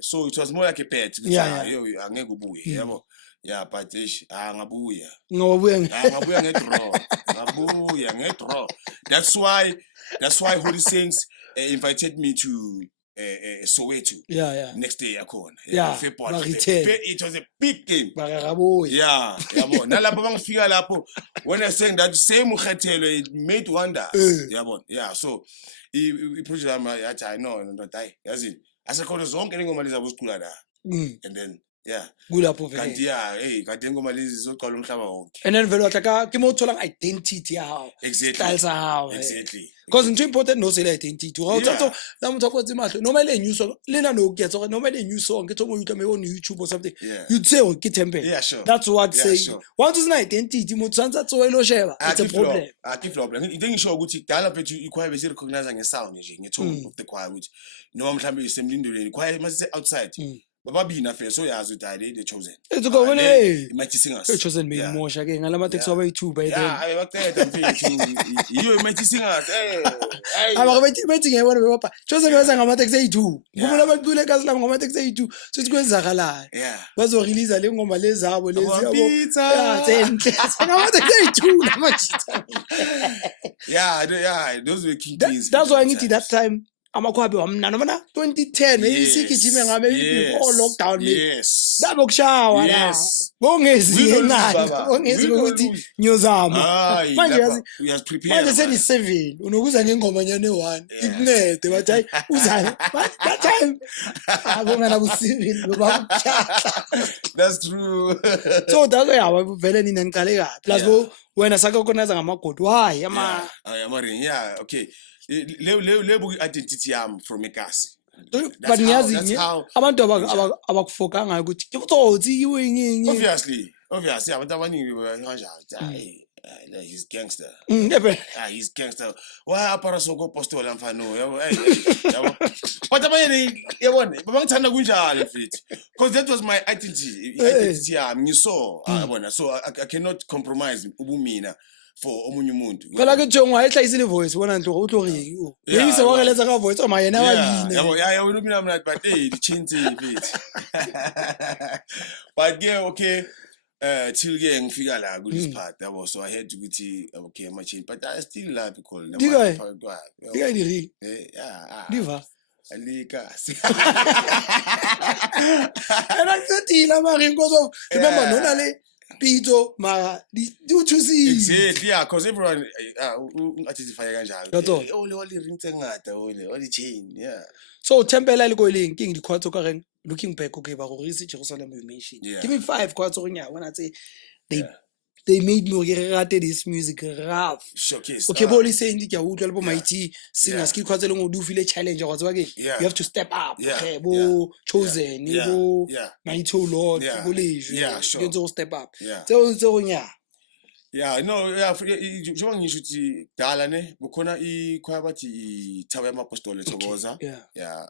so it was more like a bet angeke ubuye yabo but ngabuya ngedraw that's why Holy Saints invited me to Soweto next day yakhona February it was a big game yabo nalapho bangifika lapho when I saying that same ukhethelwe it made wonders yabo so I project yathi I know not I yazi asekhona zonke ingoma lezi abosicula la and then kulapho vele kanti kanti ingoma lezi zoqala umhlaba wonke and then vele watla ke mo tholang identity yawo style sa hawo exactly because into important no sele identity ga o tsotso la motho go tsimahlo no mele new song lena no ke tsoga no mele new song ke thomo yutla me on YouTube or something you say o ke tempe that's what say once is an identity mo tsantsa tsoelo sheba it's a problem problem into ngisho ukuthi dala phethu ikhwaye bese recognize ngesound nje ngetone of the choir ukuthi noma mhlambe isemlindoleni choir mase outside bababina fe so yazi ukuthi they chosen it's go when mighty singers chosen me mosha ke ngala matex wa YouTube by then baqeda mfethu you mighty singers aba bethi ngiyabona baba chosen bese ngama matex a2 ngumula bacule kazi la ngama matex a2 sithi kwenzakala bazo release le ngoma lezabo lezi yabo zenhle ngama matex a2 namajita those were king things. That's why I need that time amakhwabe wamnana mana 2010 isikijime ngabe before lockdown yes dabo kushawa la bongezi We don't lose, yenani baba. bongezi We don't ukuthi lose. nyozama Hayi, manje lapha yazi uyasiprepare. manje man. seni-7 unokuza ngengoma nyane 1 Yeah. ikuncede bathi hayi uzani that time abongana ku-7 bebakuphyahla That's true. so that's why vele nina niqale kabi plus Yeah. wena sakuorganize ngamagodi why ama Amarin, yeah, okay. Lebu identity yami from eKasi. but ngiyazi That's how. abantu Kunjalo. abakufokanga ukuthi ngikutsotsi iwe Obviously, abantu abaningi kanjani. He's gangster. He's gangster. Why apara soko postol amfano? Yabo. But abanye yabona, babangithanda kunjalo mfethu. Because that was my identity yami ngiso. Yabona, so I cannot compromise ubumina for omunye umuntu. phela ke jongo ayihlayisile voice wona nto utlori yeyise wakeletsa ka voice oma yena wayini Yabo, wena mina mna but the change mfethu. But yeah, okay. Till ke ngifika la ku this part yabo, so I had to ukuthi okay ama change, but I still love it call dika diri diva alikasi. and I said mari because of remember nona le pito ma do to see Exactly, yeah, because everyone identify That's all. kanjalo. Ole ring tsengata ole chain, yeah. so tempela le go leng king di khwatso ka reng looking back okay ba go reise Jerusalem you mentioned Yeah. give me 5 khwatso nya when I say Yeah. they made me rate this music rough Showcase. okay boli saying ke a utlwa le bo Yeah. mighty singers Yeah. ke khwatso le ngo do feel challenge go tswa ke Yeah. you have to step up Yeah. okay bo chosen Yeah. bo Yeah. mighty lord Yeah. bo leju Yeah, sure. you have to step up Yeah. so nya Yeah, no, yeah, njengoba ngisho ukuthi dala ne bukhona ikhwaya bathi ithaba yamapostoli ethokoza. yeah Yeah,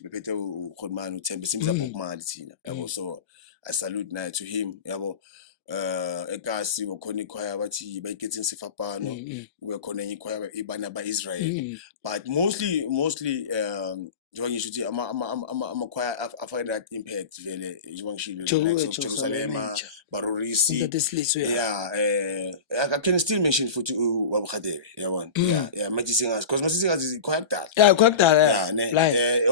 bephethe uKhonmani uThembe simza bokumali thina. Yabo, so I salute naye to him. Yabo, eKasi bukhona ikhwaya bathi bayikethini sifapano, kube khona enye ikhwaya ibana ba-Israel. But mostly njengoba ngisho ukuthi amakhwaya afake that impact vele njengoba ngishilo Jerusalem, Barorisi. that sileswe Yeah, I can still mention futhi uWabukadebe, yabona. Yeah, manje singazi because manje singazi ikhwaya kudala. yeah kwakudala Yeah, ne.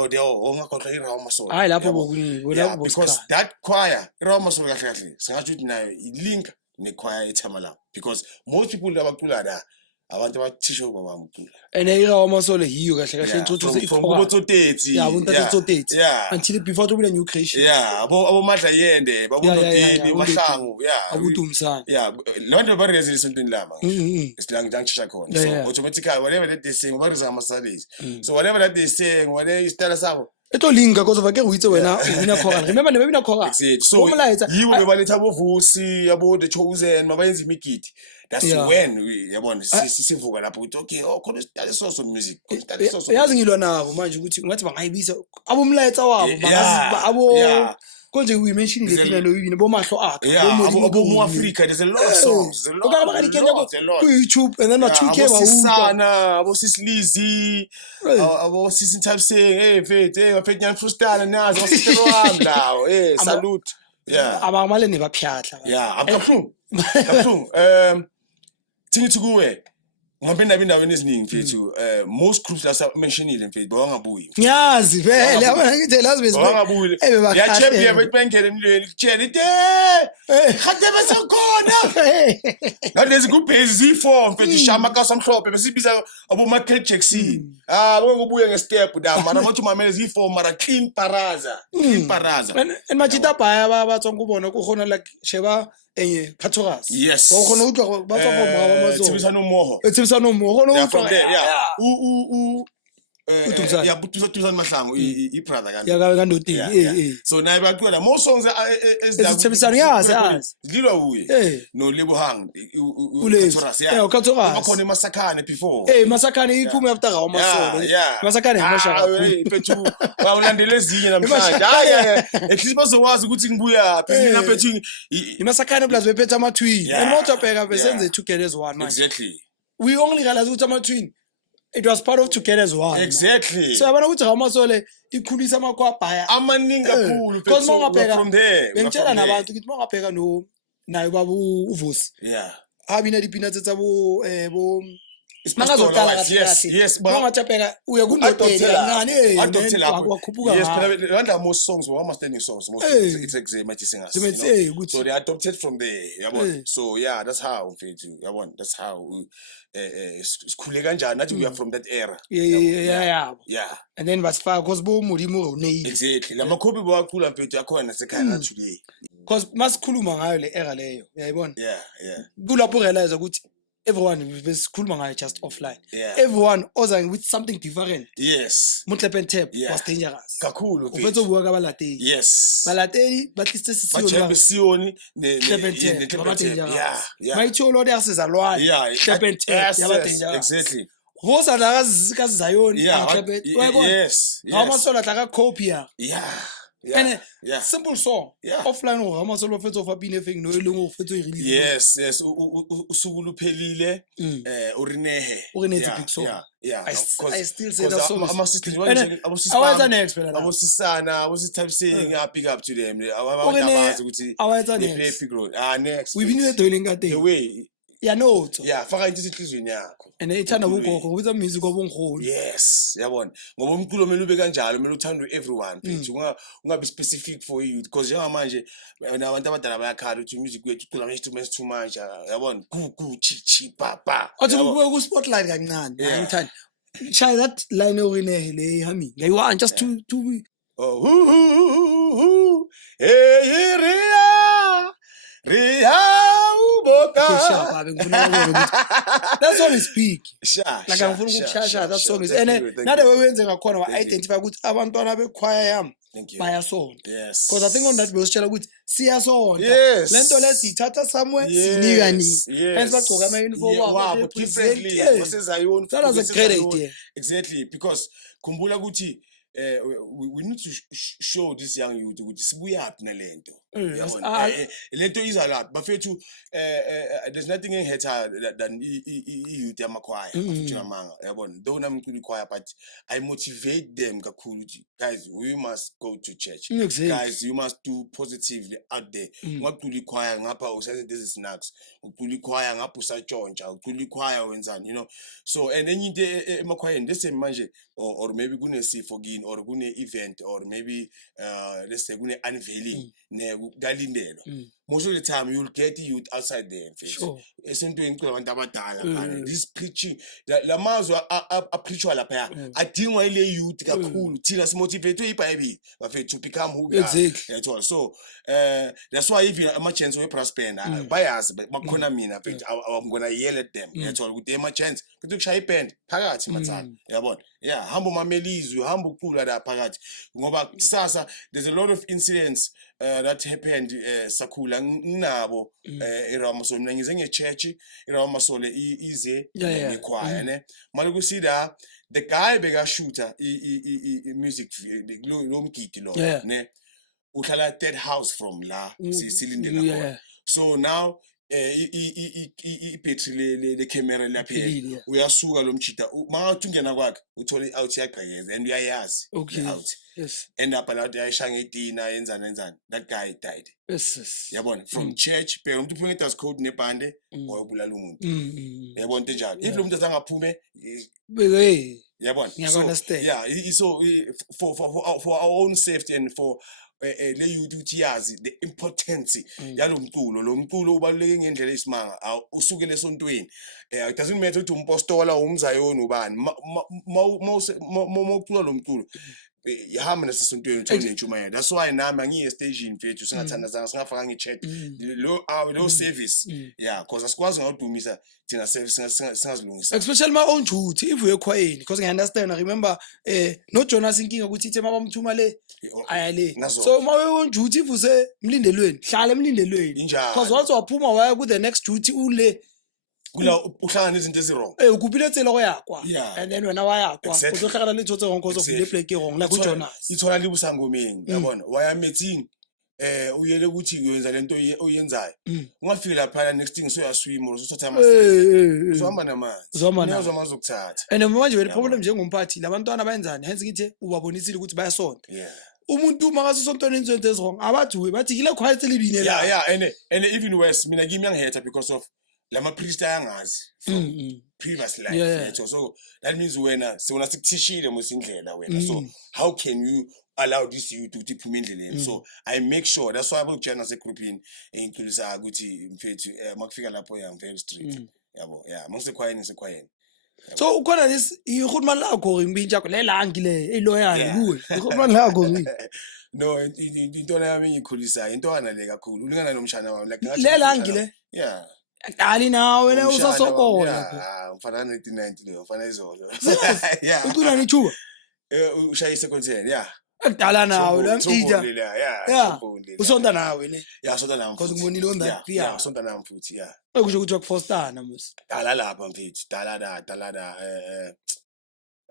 Ongakhohlwa iRawa Masolo. hayi lapho Yabo. bokuningi Yeah, lapho because bosikhala that choir iRawa Masolo kahle kahle singathi ukuthi nayo ilink nechoir eThamala because most people abacula la abantu abathisho baba umculo. and irawa masole yiyo kahle kahle introduce From kubo ikhona Tsotetsi. yeah buntathe tsotetsi Yeah. until before to be a new creation Yeah, abo Madla Yende, babunodeli, Mahlangu, yeah. abudumsana Yeah, lonto barezi lisontweni lama. Isilang jangisha khona. Yeah, So yeah. automatically whatever that they sing, what is our Sundays. So whatever that they sing, whatever you tell us out. etolinga because of ake uitse wena wina choral remember ne wina choral Exactly. So umlaetsa yibo bebaletha abovusi, abo the chosen, mabayenza imigidi. That's Yeah. when we yabona sisivuka lapho ukuthi okay, khona isitale so music. Khona isitale so. yazi ngilwa nabo manje ukuthi ngathi bangayibisa abomlaetsa wabo Yeah, abo yeah. konje we mention le pina no yini bomahlo akhe Yeah, abo mu Africa there's a lot of songs. There's a lot. ku YouTube and then 2K ba Sisana, abo Sislizi, abo Sisintabsing, mfethu nyani freestyle nazo sister wami lawo. Salute. Yeah. abamale ne baphyahla Yeah, I'm kabuhlungu. Thingithi kuwe ngihambe endaweni eziningi mfethu most groups lasa mentionile mfethu bawangabuyi. ngiyazi vele yabona ngithi lazi bese Bawangabuyi. Ya champion bengene emlweni kutshela ithi Khadebe sekhona. Ngalezi kubhezi Z4 mfethu shama ka samhlophe besibiza abo Michael Jackson. Bongobuye ngestep da mana ngothi umamele Z4 mara clean paraza. and machita baya batsonga ubona ku khona like sheba enye Patoras Yes. ba khona utlwa ba tswa go mawa mazo Tsebisano mmoho. etsebisano mo khona Yeah, utlwa from there, yeah. uThumzane. Yeah, Thumzane Mahlangu ibrother kanti. ya kandoti Yeah. So naye bacula more songs Ezitsebisano, yazi. Zilwa uye. No Lebo Hang. Ulezi. Yeah, uKatoras. Bakhona eMasakhane before. Masakhane iphume after gawa masolo Yeah. Masakhane ngimasha kakhulu Mfethu bawulandela ezinye namhlanje. Hayi ekhisi bazowazi ukuthi ngibuya phi mina mfethu. iMasakhane plus bephethe ama-twin Yeah. and motobheka besenze Yeah. together as one manje Exactly. we only realize ukuthi ama-twin it was part of together as one Exactly. so yabona ukuthi gawa masole ikhulisa amakhwabhaya Amaningi kakhulu because mfethu. mawungabheka From there. bengitshela nabantu ukuthi mawungabheka nayo baba uvusi Yeah. habina dipina tse tsa bo Makazoqala wise. kahle Yes, kahle. yes, but Mangathi phela uye ku I don't Noteli tell kancane I don't tell her. wakhuphuka Yes, ngayo. but most songs were almost standing songs. Most Eh. it's Mathi singers, you Simethi know. ukuthi So they adopted from there. Yabona. Eh. So yeah, that's how mfethu. Yabona. That's how sikhule kanjani nathi we are from that era. Yabo. yeah. Yeah. And then basifaka cause bo Modimo Neil. Exactly. La makhopi bawacula mfethu akhona sekhaya na today. Cause masikhuluma ngayo le era leyo. Uyayibona? Yeah, yeah. Kulapho realize ukuthi everyone besikhuluma ngayo just offline. Yeah. Everyone oza with something different. Yes. Mutlepen Tap Yeah. was dangerous. Kakhulu Ufetho buka kabalateli. Yes. Balateli batliste Bajembe sisiyo. Sioni Clepen Tap ne yaba dangerous. Yeah. Mayitholo le yasezalwane. Yeah. Clepen Tap yaba Yes, dangerous. exactly. Vosa la kaZion. Yeah. Yes. Rama sola tla ka copy ya. Yeah. And Yeah. simple song. Yeah. Offline o Rama sola fetso fa pine feng no eleng o fetso e release. Yes. Usuku luphelile urinehe. Urinethe big song. Yeah. I still say that song. Awayenza next phela la. abosisana abosithabiseni big up to them. Urine ukuthi awayenza they play next. big role. Next. We been doing that the thing. way. Ya no. Yeah, faka into enhlizweni yakho. And ithanda bogogo with music obongkhulu. Yes, yabona. Ngoba umculo kumele ube kanjalo, kumele uthandwe everyone mfethu. Ungabe specific for you because njengamanje abantu abadala bayakhala ukuthi music wethu ucula ama-instruments too much, yabona. Ku chi pa pa. Athi kubuye ku spotlight kancane. Ngithanda. Shaya that line orinehe le hami. Ngayiwa just to Oh, hey Ria that song is big. Like Sha. I'm full shasha that song is and now the way wenze ngakhona wa identify ukuthi abantwana bechoir yami bayasonta. Yes. Because I think on that besitshela ukuthi siyasonta. Yes. Lento lesithatha somewhere sinika ni. Hence bagcoka ama uniform wabo differently. That was a great idea. Exactly, because kumbula ukuthi we need to show this young youth ukuthi sibuyaphi nalento. Lento iza lapha bafethu there's nothing better than youth yamakhwaya futhi ngamanga yabona though nami ngicula ikhwaya but I motivate them kakhulu ukuthi guys we must go to church. Exactly. Guys you must do positively out there. Ungacula ikhwaya ngapha usenze this snacks ucula ikhwaya ngapha usatshontsha ucula ikhwaya wenzani, you know. So and enye into emakhwayeni let's say manje or maybe kunesifo kini or kune event or maybe let's say kune unveiling kalindelwa. Most of the time you'll get youth outside there. Sure. Esontweni ngicela abantu abadala this preaching la mazwi apreachwa lapha adingwa ile youth kakhulu thina simotivate iBhayibheli bafethu to become who we are. Exactly. So that's why even ama-chance we-brass band bayazi bakhona mina mfethu I'm gonna yell at them. Yathola ukuthi ama-chance futhi kushaya iband phakathi mathana yabona. Yeah, hamba umamelizwi hamba ucula la phakathi ngoba kusasa there's a lot of incidents that happened sakhula nginabo eRamasole mina ngize nge-church eRamasole ize ngekhwaya ne manje kusida the guy bekashuta i-music lo mgidi lo ne uhlala third house from la silindela khona. So now i-battery le camera lapha uyasuka lo mjida mangathi ungena kwakhe uthola i-out yaqhekeza and uyayazi out. Yes. End up la ayishaya ngetina yenzani that guy died. Yes. Yabona from church phela umuntu uphume ngetas code nebhande wayobulala umuntu. Yabona into enjalo if lo muntu azangaphume yabona. Understand. Yeah, so for our own safety and for le youth ukuthi yazi the importance yalomculo lo mculo ubaluleke ngendlela esimanga usuke lesontweni. It doesn't matter ukuthi umpostola umzayoni ubani mawucula lo mculo ihamba nasesontweni uthole nentshumayelo. That's why nami angiye station mfethu singathandazanga singafaka nge-chat lo service yeah because asikwazi ngawudumisa thina service singazilungisa especially my own duty if we ekhwayeni because I understand. I remember no Jonas inkinga ukuthi ithe mabamthuma le ayale so my own duty if use mlindelweni hlala emlindelweni because once waphuma waya ku the next duty ule kula uhlangana nezinto ezirong ukupile tsela go yakwa and then wena wayakwa uzohlakana le tsotse wrong because of le play wrong like uJonas ithola libusangomeni yabona waya meeting uyele ukuthi uyenza lento oyenzayo ungafika lapha next thing so uyaswim or usothatha amanzi uzohamba namanzi uzomanzi ukuthatha and manje we problem njengomphathi labantwana bayenzani hence ngithi ubabonisile ukuthi bayasonta umuntu makasosontweni into ezirong abathi bathi kile quiet libine la and even worse mina kimi yangihetha because of lama priest ayangazi previous life. Yeah. So that means wena sikutishile musindlela wena. So how can you allow this you to deep indlela? So I make sure that's why I join as a group in inclusa ukuthi mfethu makufika lapho I'm very straight. Yabo. Yeah, mangise So ukhona this ihulumani lakho imbinja yakho lelangi le eloyal kuwe. Ihulumani lakho no into yami ngikhulisayo intwana le kakhulu ulingana nomshana wami like lelangi le. Yeah. Dali nawe le usasokola. Yeah, mfana 1990 le mfana izolo. Yeah. Ucula nichuba. Ushayise content, yeah. Akudala nawe la mtija. Yeah. Usonta nawe le. Yeah, sonta nami. Because ngibonile on that. Yeah, sonta nami futhi, yeah. Ekusho ukuthi wakufostana mos. Dala lapha mfethu, dala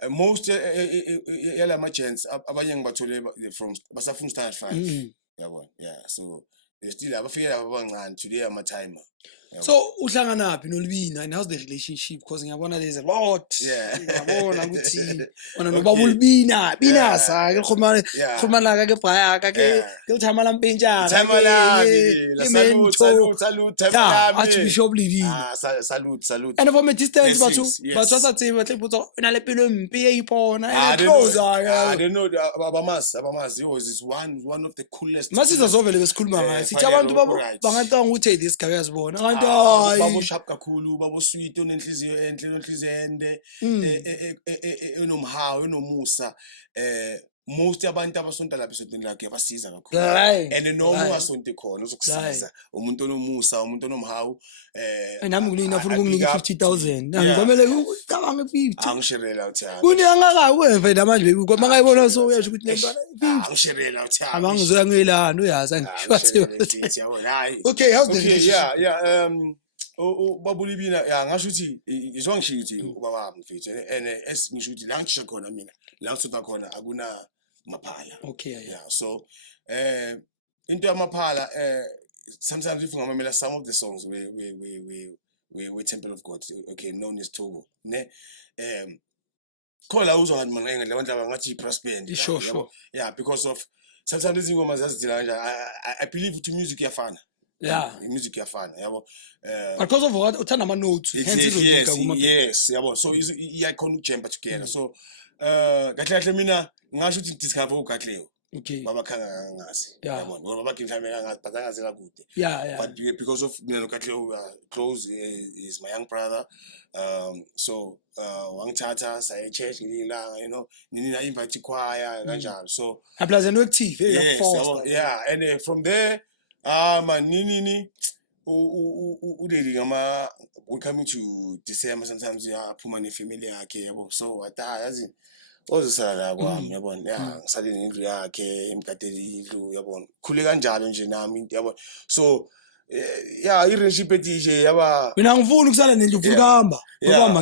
most yala ma gents abanye ngibathole from basafuna standard 5. Yabona. Yeah, so they still abafike laba abancane today ama timer. So uhlangana phi noLibina and how's the relationship because ngiyabona there's a lot. Yeah. Ngiyabona ukuthi wena nobaba uLibina binasa ke khuluma la ke bhaya ke uthama la mpintshana. Thama lami. Salute thama lami. Archbishop Libina. Salute. And from a distance batho sathi batle putso ina le pelo mpi eyipona close. I don't know abamazi is one of the coolest. Masiza zovele besikhuluma ngayo. Sithi abantu bangacanga ukuthi this guy uyazibona. Babo sharp kakhulu babo sweet onenhliziyo enhle onenhliziyo ende enomhawu enomusa most abantu abasonta lapha esontweni lakhe abasiza kakhulu and noma ungasonti khona uzokusiza umuntu onomusa umuntu onomhawu nami kulina ufuna ukunginika 50,000 ngomele ucabange 50 angishirela uthanda kuniyangaka weve namanje ngoba mangayibona so uyasho ukuthi lentwana angishirela uthanda abangizoya ngilana uyazi angishwathi hayi okay how's the yeah babulibina yeah ngasho ukuthi izongisho ukuthi ubaba mfethu and ngisho ukuthi la ngisho khona mina la usutha khona akuna maphala. Okay, yeah. So into amaphala sometimes if ngamamela some of the songs we Temple of God, okay, known as Togo ne khola uzwa ngathi manje labantu abangathi brass band. Sure. Yeah, because of sometimes izingoma zazidila kanje I believe to music yafana. Yeah, music yafana yabo because of what uthanda ama notes yes yabo so iyakhona ukujumpa together so kahle mina ngasho ukuthi discover uGatleo okay baba khanga ngazi yabona ngoba baba ngimhlame ngazi but angazi kakude yeah but because of mina noGatleo close is my young brother so wangithatha saye church ngililanga you know nina invite choir kanjalo so plus and active yeah and from there nini udeli ngama we coming to December sometimes aphuma nefamily yakhe yabo so yazi ozisala la kwami yabona yeah ngisale nendlu yakhe imgadeli indlu yabona khule kanjalo nje nami yabona so yeah i-relationship ethi yaba mina ngifuna ukusala nendlu ufuna kuhamba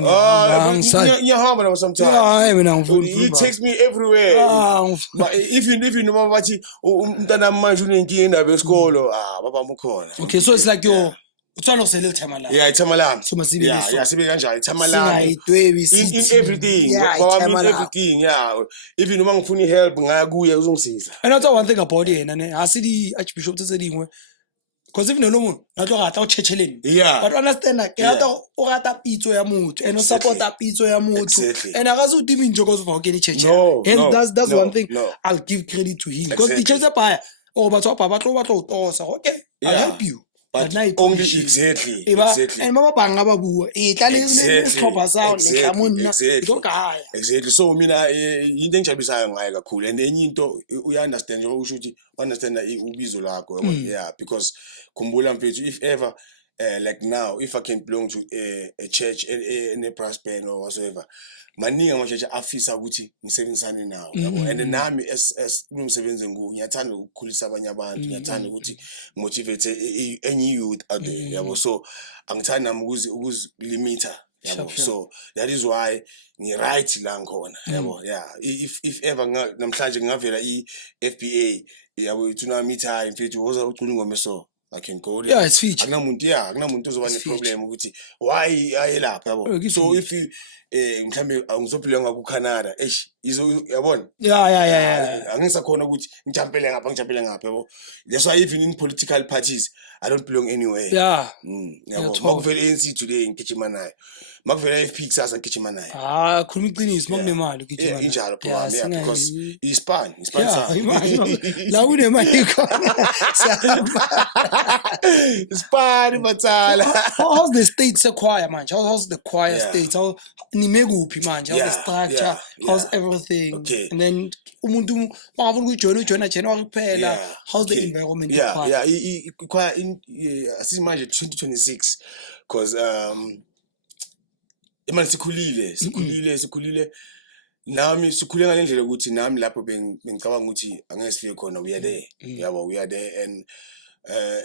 ngoba ngiyahamba nabo sometimes hayi mina ngifuna he takes me everywhere but if noma bathi umntana manje unenkinga indaba yesikolo baba mkhona okay so it's like your uthanda ukusela ithama la yeah ithama lami so masibe yeah sibe kanjalo ithama lami in everything everything yeah even noma ngifuna ihelp ngaya kuye uzongisiza and that's one thing about yena ne asidi archbishop tsetselingwe because even no muntu natlo gata o checheleni but understand ke rata o rata pitso ya motho and o supporta pitso ya motho and akazi udimi nje because of get church and that's one thing I'll give credit to him because the church baya o batho ba tlo tosa okay I'll help you but only exactly and mama banga ba bua tla le sikhopha sawo nekhamona ngokaya exactly so mina into engijabulisayo ngaye kakhulu and enye into uya understand nje usho ukuthi understand ubizo lakho yeah because khumbula mfethu if ever like now if I can belong to a church in a brass band or whatsoever maningi ama-church afisa ukuthi ngisebenzisane nawo yabo and nami as umsebenzi ngiyathanda ukukhulisa abanye abantu ngiyathanda ukuthi motivate enye youth out there yabo so angithandi nami ukuzilimita yabo so that is why ngi-right la ngikhona yabo yeah if ever namhlanje ngingavela i-FBA yabo tunamita mfethu woza ucula ingoma so I can go there. Yeah, it's feature. Akunamuntu ozoba ne-problem ukuthi why ayelapha yabo. So if mhlambe angizophila ngaku Canada, Yabona? Yeah. Angisakhona ukuthi ngijampele ngapha yabo. That's why even in political parties I don't belong anywhere. Yeah. Yabo. Ngiyathola. Makuvele ANC today ngigijima naye. Makuvele FP kusasa ngigijima naye. Khuluma iqiniso makunemali Yeah, ugijima. injalo bro. Yeah, because ispan Yeah, side. imali. La kunemali khona. Ispan batala. How's the state sechoir manje? How's the choir Yeah. state? How nime kuphi manje? How's the structure? How's everything? Okay. And then umuntu mangafuna ukujoina January kuphela. Yeah. How's the Okay. environment? Yeah. Choir in asimanje 2026 because imali sikhulile nami sikhule ngalendlela ukuthi nami lapho bengicabanga ukuthi angeke sifike khona we are there. Yabo, we are there and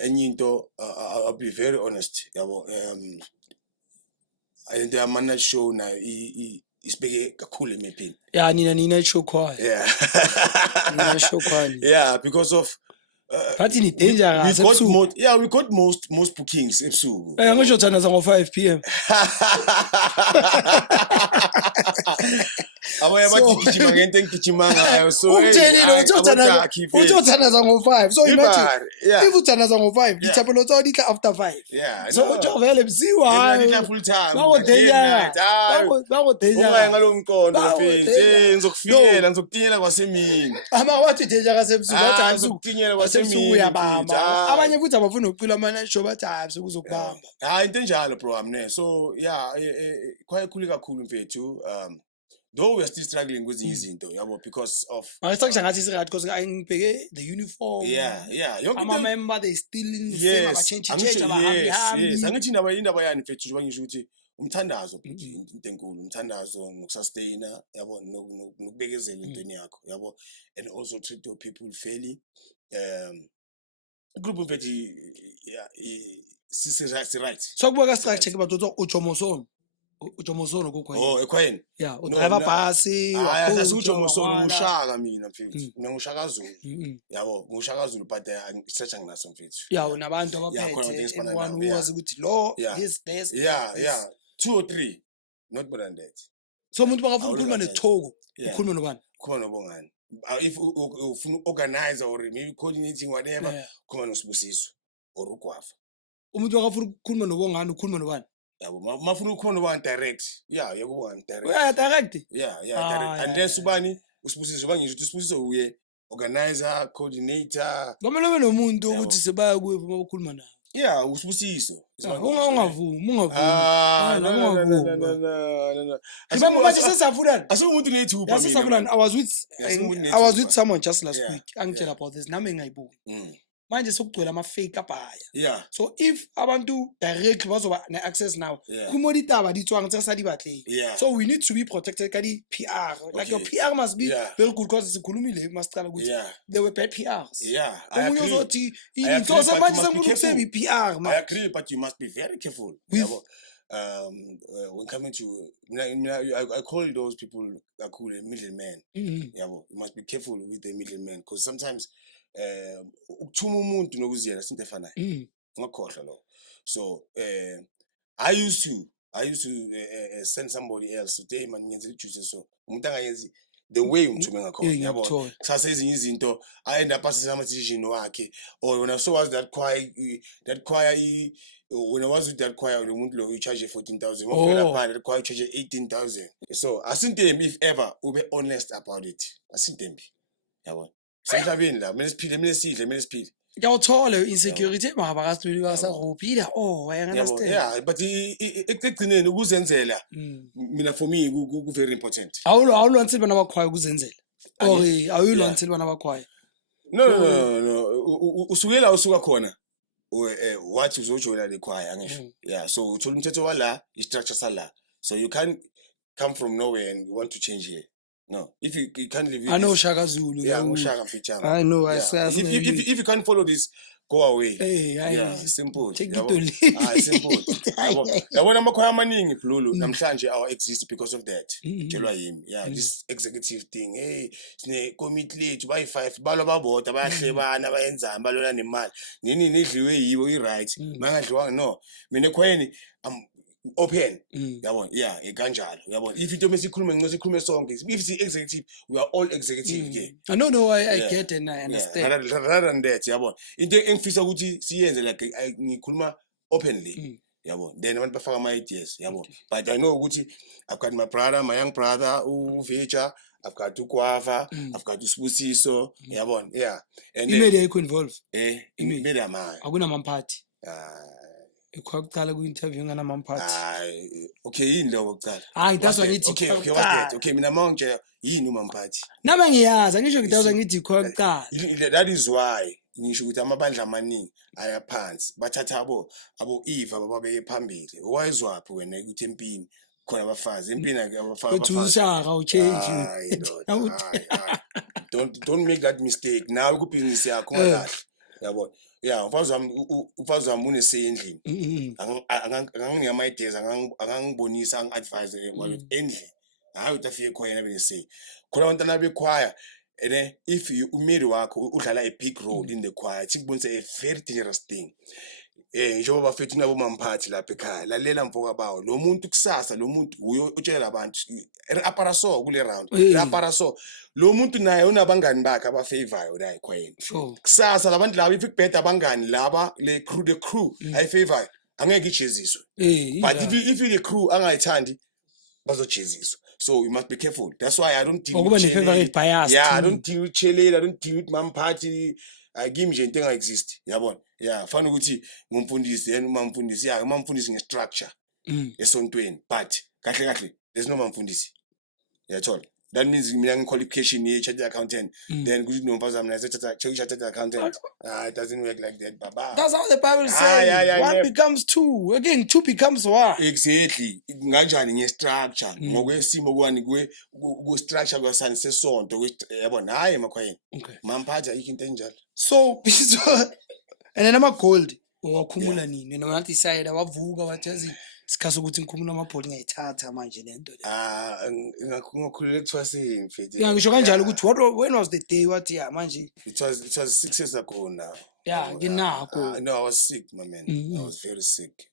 enye into I'll be very honest yabo into yamana show na isibeke kakhulu emephini. Yeah, nina show choir. Yeah. Nina show choir. Yeah, because of But in dangerous. we got most bookings ebusuku. Ngisho thana ngo 5 p.m. Abanye bagijima ngento engigijima ngayo so Umthelile uthana ngo 5. So imagine if uthana ngo 5, dichapelo tsa di tla after 5. Yeah. So ujovele msiwa. Ngidla full time. Bagodenya. Ungaye ngalomqondo mfethu. Ngizokutinyela kwasemini. Wathi deja kasebusuku bathi hayi ngizokutinyela kwasemini. uyabamba. Abanye futhi abafuna ukucula ama show bathi hayi uzokubamba. Hayi into enjalo bro amne. So yeah, quite cool kakhulu mfethu. Though we are still struggling with izinto yabo because of Structure ngathi is right because ngibheke the uniform. Yeah. Ama member they still in the same Yes. change Yes. abahambi. Angithi indaba yani mfethu njengoba ngisho ukuthi umthandazo into enkulu umthandazo nokusustaina yabo nokubekezela intweni yakho yabo and also treat your people fairly. Group mfethu si right. So kubuka structure ke batho uJomosono kokho. Ekhwayeni. Yeah, udriver bhasi. UJomosono ushaka mina mfethu. Mina ngushaka Zulu. Yabo, ngushaka Zulu but search nginaso mfethu. Yeah, unabantu abaphethe one who was ukuthi lo this. Yeah. 2 or 3. Not more than that. So umuntu bakafuna ukukhuluma nethoko. Ukhuluma nobani? Khona bongani. If ufuna organize or maybe coordinating whatever, khona noSibusiso or uGwafa. Umuntu bakafuna ukukhuluma nobongani ukhuluma nobani? Yabo, mafuna ukukhona one direct. Yeah, yakubona direct. Yeah, direct. Yeah, direct. And then subani uSibusiso bangisho ukuthi uSibusiso uye organizer, coordinator. Ngomele ube nomuntu ukuthi sebaya kuwe uma ukhuluma naye. Yeah, uSibusiso. Ungavumi. No. Remember manje sesafuna. Asumuntu ngethupa mina. Sesafuna. I was with someone just last week. Angitshela about this. Nami ngayibuka. Manje sokugcwele ama fake abhaya. Yeah. So if abantu directly bazoba na access now, kumodi taba di tswang tsa sa di batle. So we need to be protected ka di PR. Like your PR must be very good because sikhulumile masiqala ukuthi there were bad PRs. Yeah. I agree. Uzothi into manje sengifuna ukusebi PR man. I agree but you must be very careful. When coming to I call those people cool middlemen. Yabo, you must be careful with the middlemen because sometimes ukuthuma umuntu nokuziyela into efanayo ngakhohlwa lo. So I used to send somebody else today man ngenze ijuice so umuntu angayenzi the way umthume ngakhona yabo sasa ezinye izinto I end up passing ama decision wakhe or when I saw that choir when I was with that choir umuntu lo charge 14,000 ngofela phansi that choir charge 18,000. So asintembi if ever ube honest about it asintembi yabo. Senhlabeni la mina siphile. Ngiyawuthola insecurity emaba kasituli kasaruphi I understand. Yeah, but ekugcineni ukuzenzela mina for me ku very important. Awulwa until bana bakhwaya ukuzenzela. Or awulwa until bana bakhwaya. No. Usukela usuka khona. Wathi uzojoina le choir ngisho. Yeah, so uthola umthetho wala, istructure sala. So you can't come from nowhere and you want to change here. No, if you can't live. I know Shaka Zulu. Yeah, Shaka Fichanga. I know. Yeah. If you can't follow this, go away. It's simple. Take it to leave. Simple. Yabona amakhaya amaningi Blulu namhlanje our exist because of that. Jelwa yimi. Yeah, this executive thing. Hey, sine committee lethu bayi 5 balo babodwa bayahlebana bayenzani balona nemali. Nini nidliwe yibo right. Mangadliwanga no. Mina ekhweni open Mm. yabona yeah ikanjalo yabona if into mesikhuluma ngco sikhulume sonke if si executive we are all executive ke No, I Yeah. get and I yeah understand. rather than that yabona into engifisa ukuthi siyenze like ngikhuluma openly Mm. yabona then abantu bafaka ama ideas yabona Okay. but I know ukuthi I've got my young brother uVija, I've got uGwava, I've got uSibusiso yabona yeah and Imedia ayikho involve. imeda manje Akunamamphathi. Ikhwaqala ku-interview nganamamphathi. okay yini lo kokucala Hayi that's why okay ngithi okay what's that ikhwaqala. okay mina manje yini umamphathi Nama ngiyazi angisho ngidawuza ngithi ikhwaqala. that is why ngisho ukuthi amabandla amaningi ayaphansi bathatha abo Eve ababeke phambili wayizwaphi wena ukuthi empini khona abafazi empini abafaka Uthi abafazi ushaka uchange. Hayi, ndoda, hayi. Don't make that mistake nawe kubusiness yakho ngalahle yabona yeah ufazi wami unesey endlini anganginika ama ideas angangibonisa angi-advise with endlini hayi uthi afike khona benesey khona abantwana bekhwaya and if umeli wakho udlala a big role in the choir sikubonisa a very dangerous thing njengoba bafethu nabo mamphathi lapha ekhaya lalela mfoka bawo lo muntu kusasa lo muntu uyo utshela abantu aparaso kule round aparaso lo muntu naye unabangani bakhe abafavorayo la ekhwayeni kusasa labantu laba if ikubheda abangani laba the crew ayifavorayo angeke ijeziswe but if the crew angayithandi bazojeziswa so you must be careful that's why I don't deal with favorite bias. yeah I don't deal with cheerleader I don't deal with mamphathi give nje into engaexist yabona yeah fana ukuthi ngumfundisi then umamfundisi yeah umamfundisi ngestructure esontweni but kahle there's no mamfundisi yathola that means mina ngiqualification ye chartered accountant then kuthi nomfazi wami naye chartered accountant it doesn't work like that baba That's how the Bible says. One becomes two. Again, two becomes one. exactly kanjani ngestructure ngokwesimo kwani ku structure kwasani sesonto yabona hayi emakhwayeni Okay. mamphathi ayikho into enjalo So and then ama-gold wakhumula nini noma nathi isayide wavuka wathi sikhathi ukuthi ngikhumula amabholi ngiyayithatha manje lento le ngakhulule kuthiwa seyimfethi yeah ngisho kanjalo ukuthi when was the day wathi yeah manje it was 6 years ago now yeah nginakho no I was sick my man I was very sick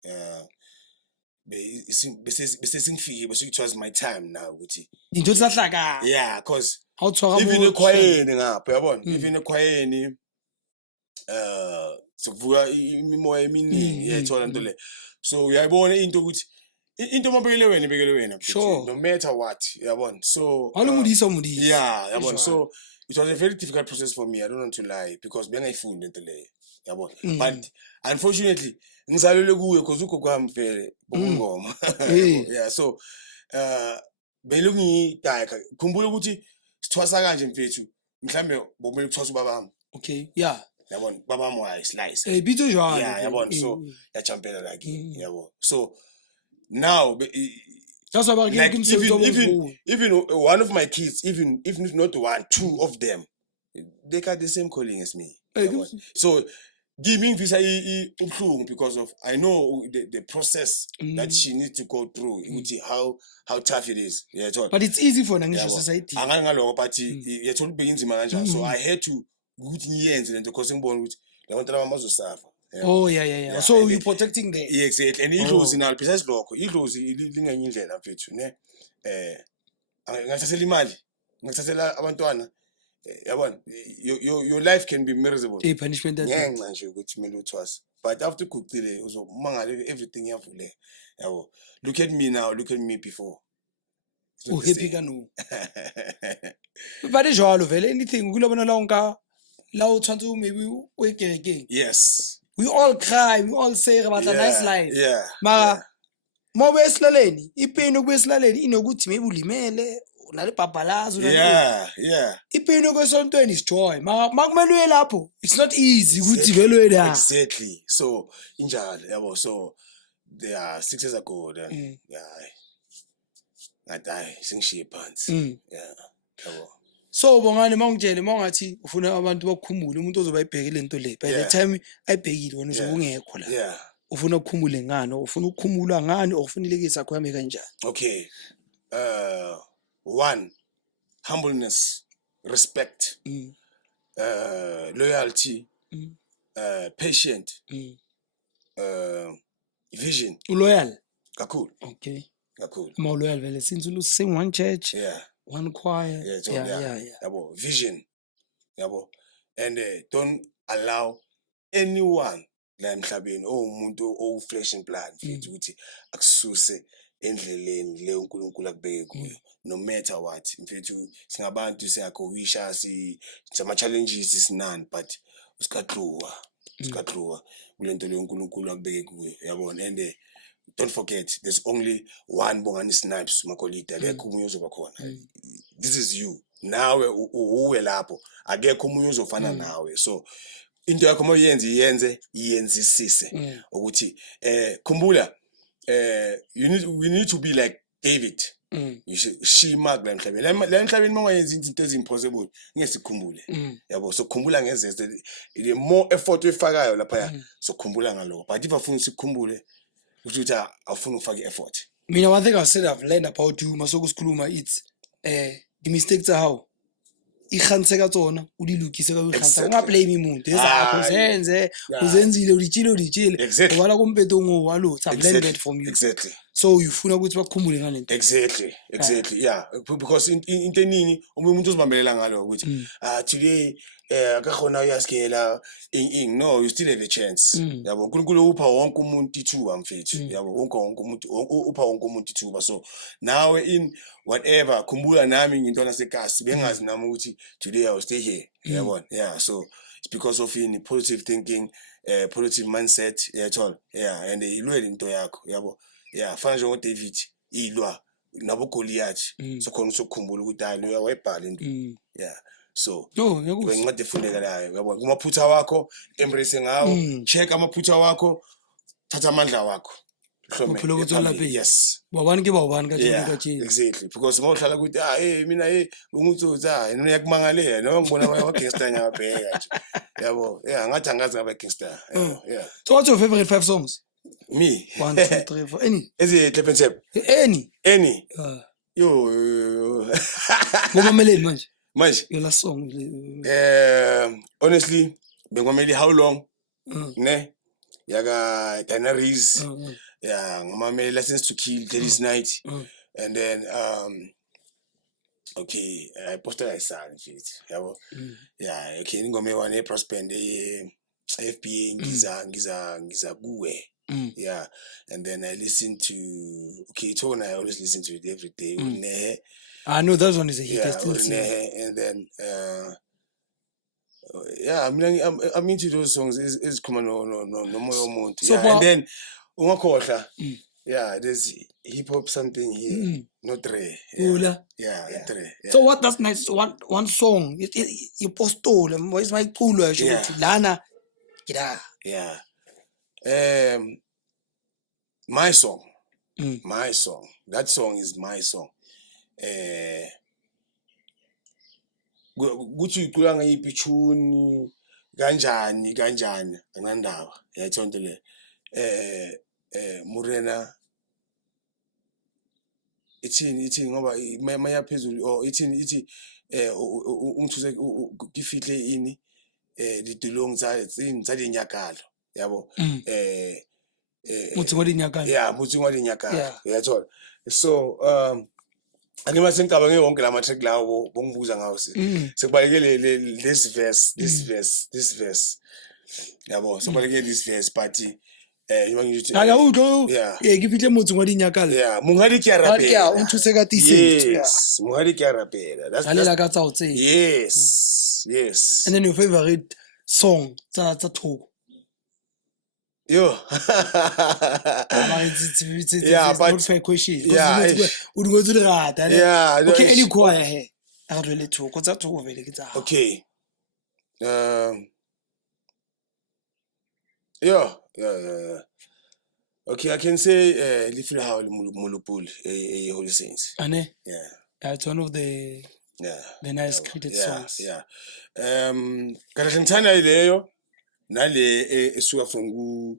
bese singifike bese it was my time now ukuthi into sahlaka yeah cause awuthwaka even ekhwayeni ngapha yabona even ekhwayeni sokuvuka imimoya eminingi yethola into le so uyayibona into ukuthi into mabekele wena Sure. no matter what yabona so awulumudisa yeah yabona so it was a very difficult process for me I don't want to lie because bengayifundi into le yabona but unfortunately ngisalele kuye because ugogo kwami vele bokungoma yeah so belo ngidayika khumbula ukuthi sithwasa kanje mfethu mhlambe bomele kuthwasa ubabami okay yeah yabona babami wayislice bitho njalo yeah yabona so yachampela like yabo so now that's why like even one of my kids even if not one two of them they got the same calling as me so giving visa ubhlungu because of I know the process that she needs to go through how tough it is yeah but it's easy for ngisho society angaloko but yethola ubheka inzima kanjani so I had to ukuthi ngiyenze lento because ngibona ukuthi labantu laba bazosafa oh yeah so you protecting them yeah exactly and idlozi nalo besides lokho idlozi lingenye indlela mfethu ne ngathathela imali ngathathela abantwana yabona your life can be miserable punishment ngenxa nje ukuthi kumele uthwasa but after uguqile uzomangala everything yavule yabo look at me now look at me before happy kanu but njalo vele anything kulobona la uthanda maybe wegege yes we all cry we all say about a nice life yeah mara mobe esilaleni ipeni okubesilaleni inokuthi maybe ulimele unale bhabhalazo yeah ipeni okwesontweni is joy makumele uye lapho it's not easy ukuthi vele uye la exactly so injalo yabo so they are 6 years ago then yeah ngathi singishiye phansi yeah yabo so bongani mawungitshele mawungathi ufuna abantu bakukhumule umuntu ozoba ayibhekile lento le by the time ayibhekile wena uzobe ungekho la yeah ufuna ukukhumule ngani ufuna ukukhumula ngani ufuna ilekisa yakho yami kanjani okay one humbleness respect loyalty patient vision loyal Kakhulu. Okay. Kakhulu. I'm all loyal vele since you sing one church, Yeah. one choir. Yeah, so, Yeah. Yabo, vision. Yabo. And don't allow anyone la emhlabeni umuntu flesh and blood mfethu ukuthi akususe endleleni le uNkulunkulu akubeke kuyo no matter what mfethu singabantu siyakowisha sama challenges isinani but usikaqhuwa kulento le uNkulunkulu akubeke kuyo yabona and don't forget there's only one Bongani Snipes Makolita akekho umunye ozoba khona. This is you nawe uwe lapho akekho umunye ozofana nawe so into yakho iyenzisise ukuthi khumbula we need to be like David. Shima kula emhlabeni la emhlabeni mangayenza izinto ezimpossible ngesikhumbule yabo so khumbula ngezeze the more effort uyifakayo lapha so khumbula ngaloko but if afuna usikhumbule ukuthi awufuna ufake effort. Mina one thing I said I've learned about you masokusikhuluma it's the mistakes are how ikhanseka tsona udilukise ka ukhansa ungablame umuntu ezakho uzenze uzenzile uditshile ngoba kompeto ngowalutha I've learned that from you. Exactly. So ufuna ukuthi bakukhumbule ngalento. Exactly. Yeah, because into eningi umuntu uzibambelela ngalo ukuthi today akakhona uyaskela no you still have a chance yabo uNkulunkulu upha wonke umuntu ithuba mfethu yabo wonke umuntu upha wonke umuntu ithuba so nawe in whatever khumbula nami ngintwana sekasi bengazi nami ukuthi today I will stay here yabona yeah so it's because of in positive thinking positive mindset and ilwele into yakho yabo yeah fana njengo David ilwa nabo Goliath so khona usokukhumbula ukuthi hayi lo uyawayibhala into yeah so ngincede fundeka layo yabona kumaphutha wakho embrace ngawo check amaphutha wakho thatha amandla wakho hlome yes wabani ke bawubani kaJesu exactly because mawuhlala ukuthi mina ungutsotsa mina yakumangalela no ngibona ama gangster nyabheka nje yabo yeah ngathi angazi ngaba gangster yeah so what's your favorite 5 songs? Me 1 2 3 4 any is it Tap any yo ngomameleni manje your last song honestly bengomeli how long ne yaga Canaries yeah ngomameli License to Kill Ladies Night and then okay I posted a song yabo yeah okay ngome one Prosper FBA ngiza kuwe yeah and then I listen to Tone. I always listen to it every day I know that one is a hit. And then yeah I'm into those songs is come no more so yeah and then ungakhohla yeah there's hip hop something here not Dre yeah Dre so what that's nice one song you postole voice my culo yasho ukuthi lana yeah my song that song is my song kuthi ucula ngayiphi tune kanjani anandaba yayithonto le Murena ithi ngoba mayaphezulu or ithi ungithuse kifihle ini lidulong tsale nyakalo yabo muthi ngolinyakalo yeah muthi ngolinyakalo yathola so angima senkaba ngewonke lama track lawo bongibuza ngawo sekubalekele this verse yabo sekubalekele this verse but kifihle muthi ngolinyakalo yeah mungadi ke rapela unthuse ka tisethu yes mungadi ke rapela that's ka tsa utse yes and then your favorite song tsa Thoko yo yeah but not fair question would go to the rata yeah okay any choir here I really Thoko tsa Thoko vele ke tsa okay yeah okay I can say Lifile how Mulupul Holy Saints ane yeah it's one of the nice created songs kana ngithanda ileyo nale esuka from ku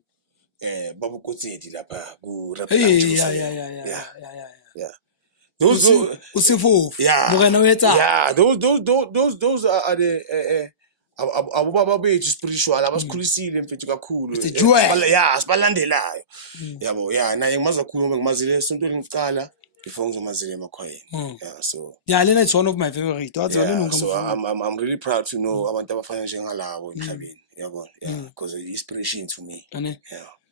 Babu Kotsedi lapha ku rap yeah those usifufu yeah mukana wetsa yeah those are the abobaba bethu spiritual abasikhulisile mfethu kakhulu Mr. Joel. sibalandelayo yabo naye ngimazi kakhulu ngoba ngimazile esontweni ngicala before ngizomazile emakhwayeni so yeah lena it's one of my favorite so I'm really proud to know abantu abafana njengalabo emhlabeni yabo because inspiration to me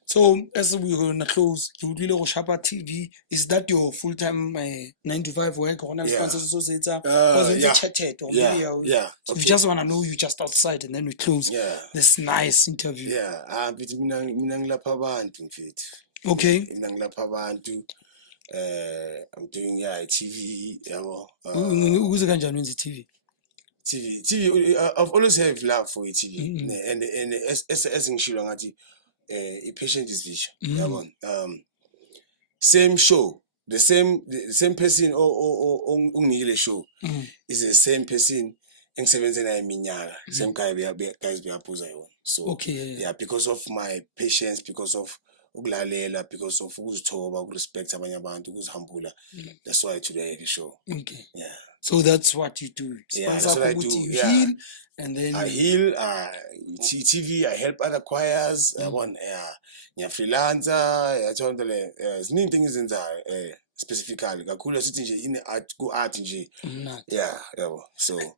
so as we gonna close you utlwile go shapa TV is that your full-time 9 to 5 work or na sponsors so setsa because it's chatted or maybe so we just want to know you just outside and then we close this nice interview mfethu mina ngilapha abantu mfethu okay mina ngilapha abantu I'm doing TV yabo ukuze kanjani wenza TV I've always have love for TV and as ngishilo ngathi patient is vision yabona same show the same person onginikile show is the same person engisebenze naye iminyaka same guys beyaphuza yona so because of my patience because of ukulalela because of ukuzithoba ukurespect abanye abantu ukuzihambula that's why today I have a show so that's what you do that's what I do you heal and then I heal TV I help other choirs ngiya freelancer yathonto le ziningi things ezenzayo specifically kakhulu sithi nje in art ku art nje yabo so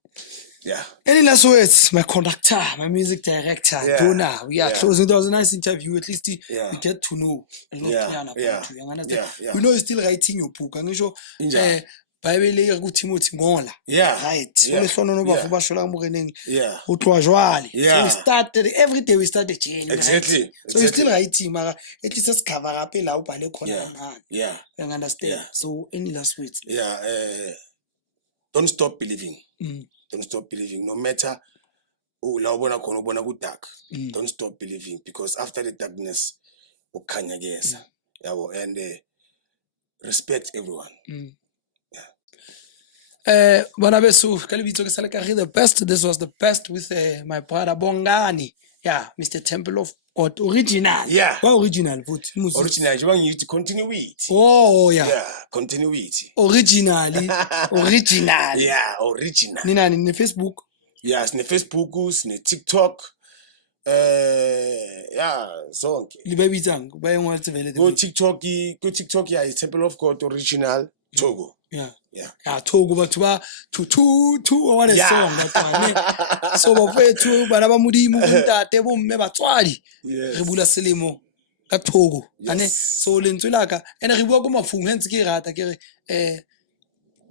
any last words my conductor my music director Dona we are closing. It was a nice interview at least we get to know a lot about you you understand we know you're still writing your book angisho Bible ku Timothy ngola right olehlono nobafu bashola kamukeneng utlwa jwale so we started every day we start a journey exactly right? So you still writing mara at least esicover up la ubhale khona ngani you understand so any last words don't stop believing don't stop believing no matter la ubona khona ubona ku dark don't stop believing because after the darkness ukhanya kuyeza yabo and respect everyone bana besu kalibitso ke sale ka the best this was the best with my brother Bongani Mr. Temple of God original original futhi original njengoba ngithi continuity continuity originally original original nina ni Facebook sine Facebook sine TikTok sonke libebitsang bayengwathi vele go TikTok is Temple of God original Togo Togo batho ba two what a song batwane so bafethu bana ba modimo bontate bomme batswadi re bula selemo ka Togo ane so lentswe laka ene re bua go mafung hentse ke rata ke re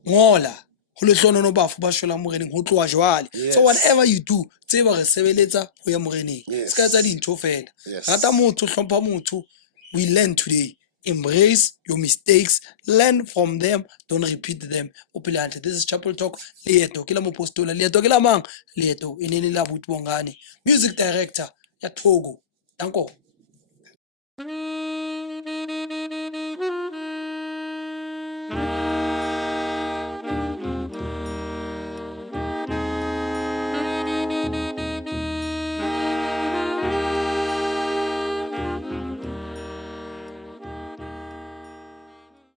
ngola ho le hlono no bafu ba shola moreneng ho tloa jwale so whatever you do tseba re sebeletsa ho ya moreneng ska tsa dintho fela rata motho hlompha motho we learn today embrace your mistakes learn from them don't repeat them opilante this is Chapel Talk leeto ke la mopostola leeto ke la mang leeto enene la Buti Bongani music director ya Togo danko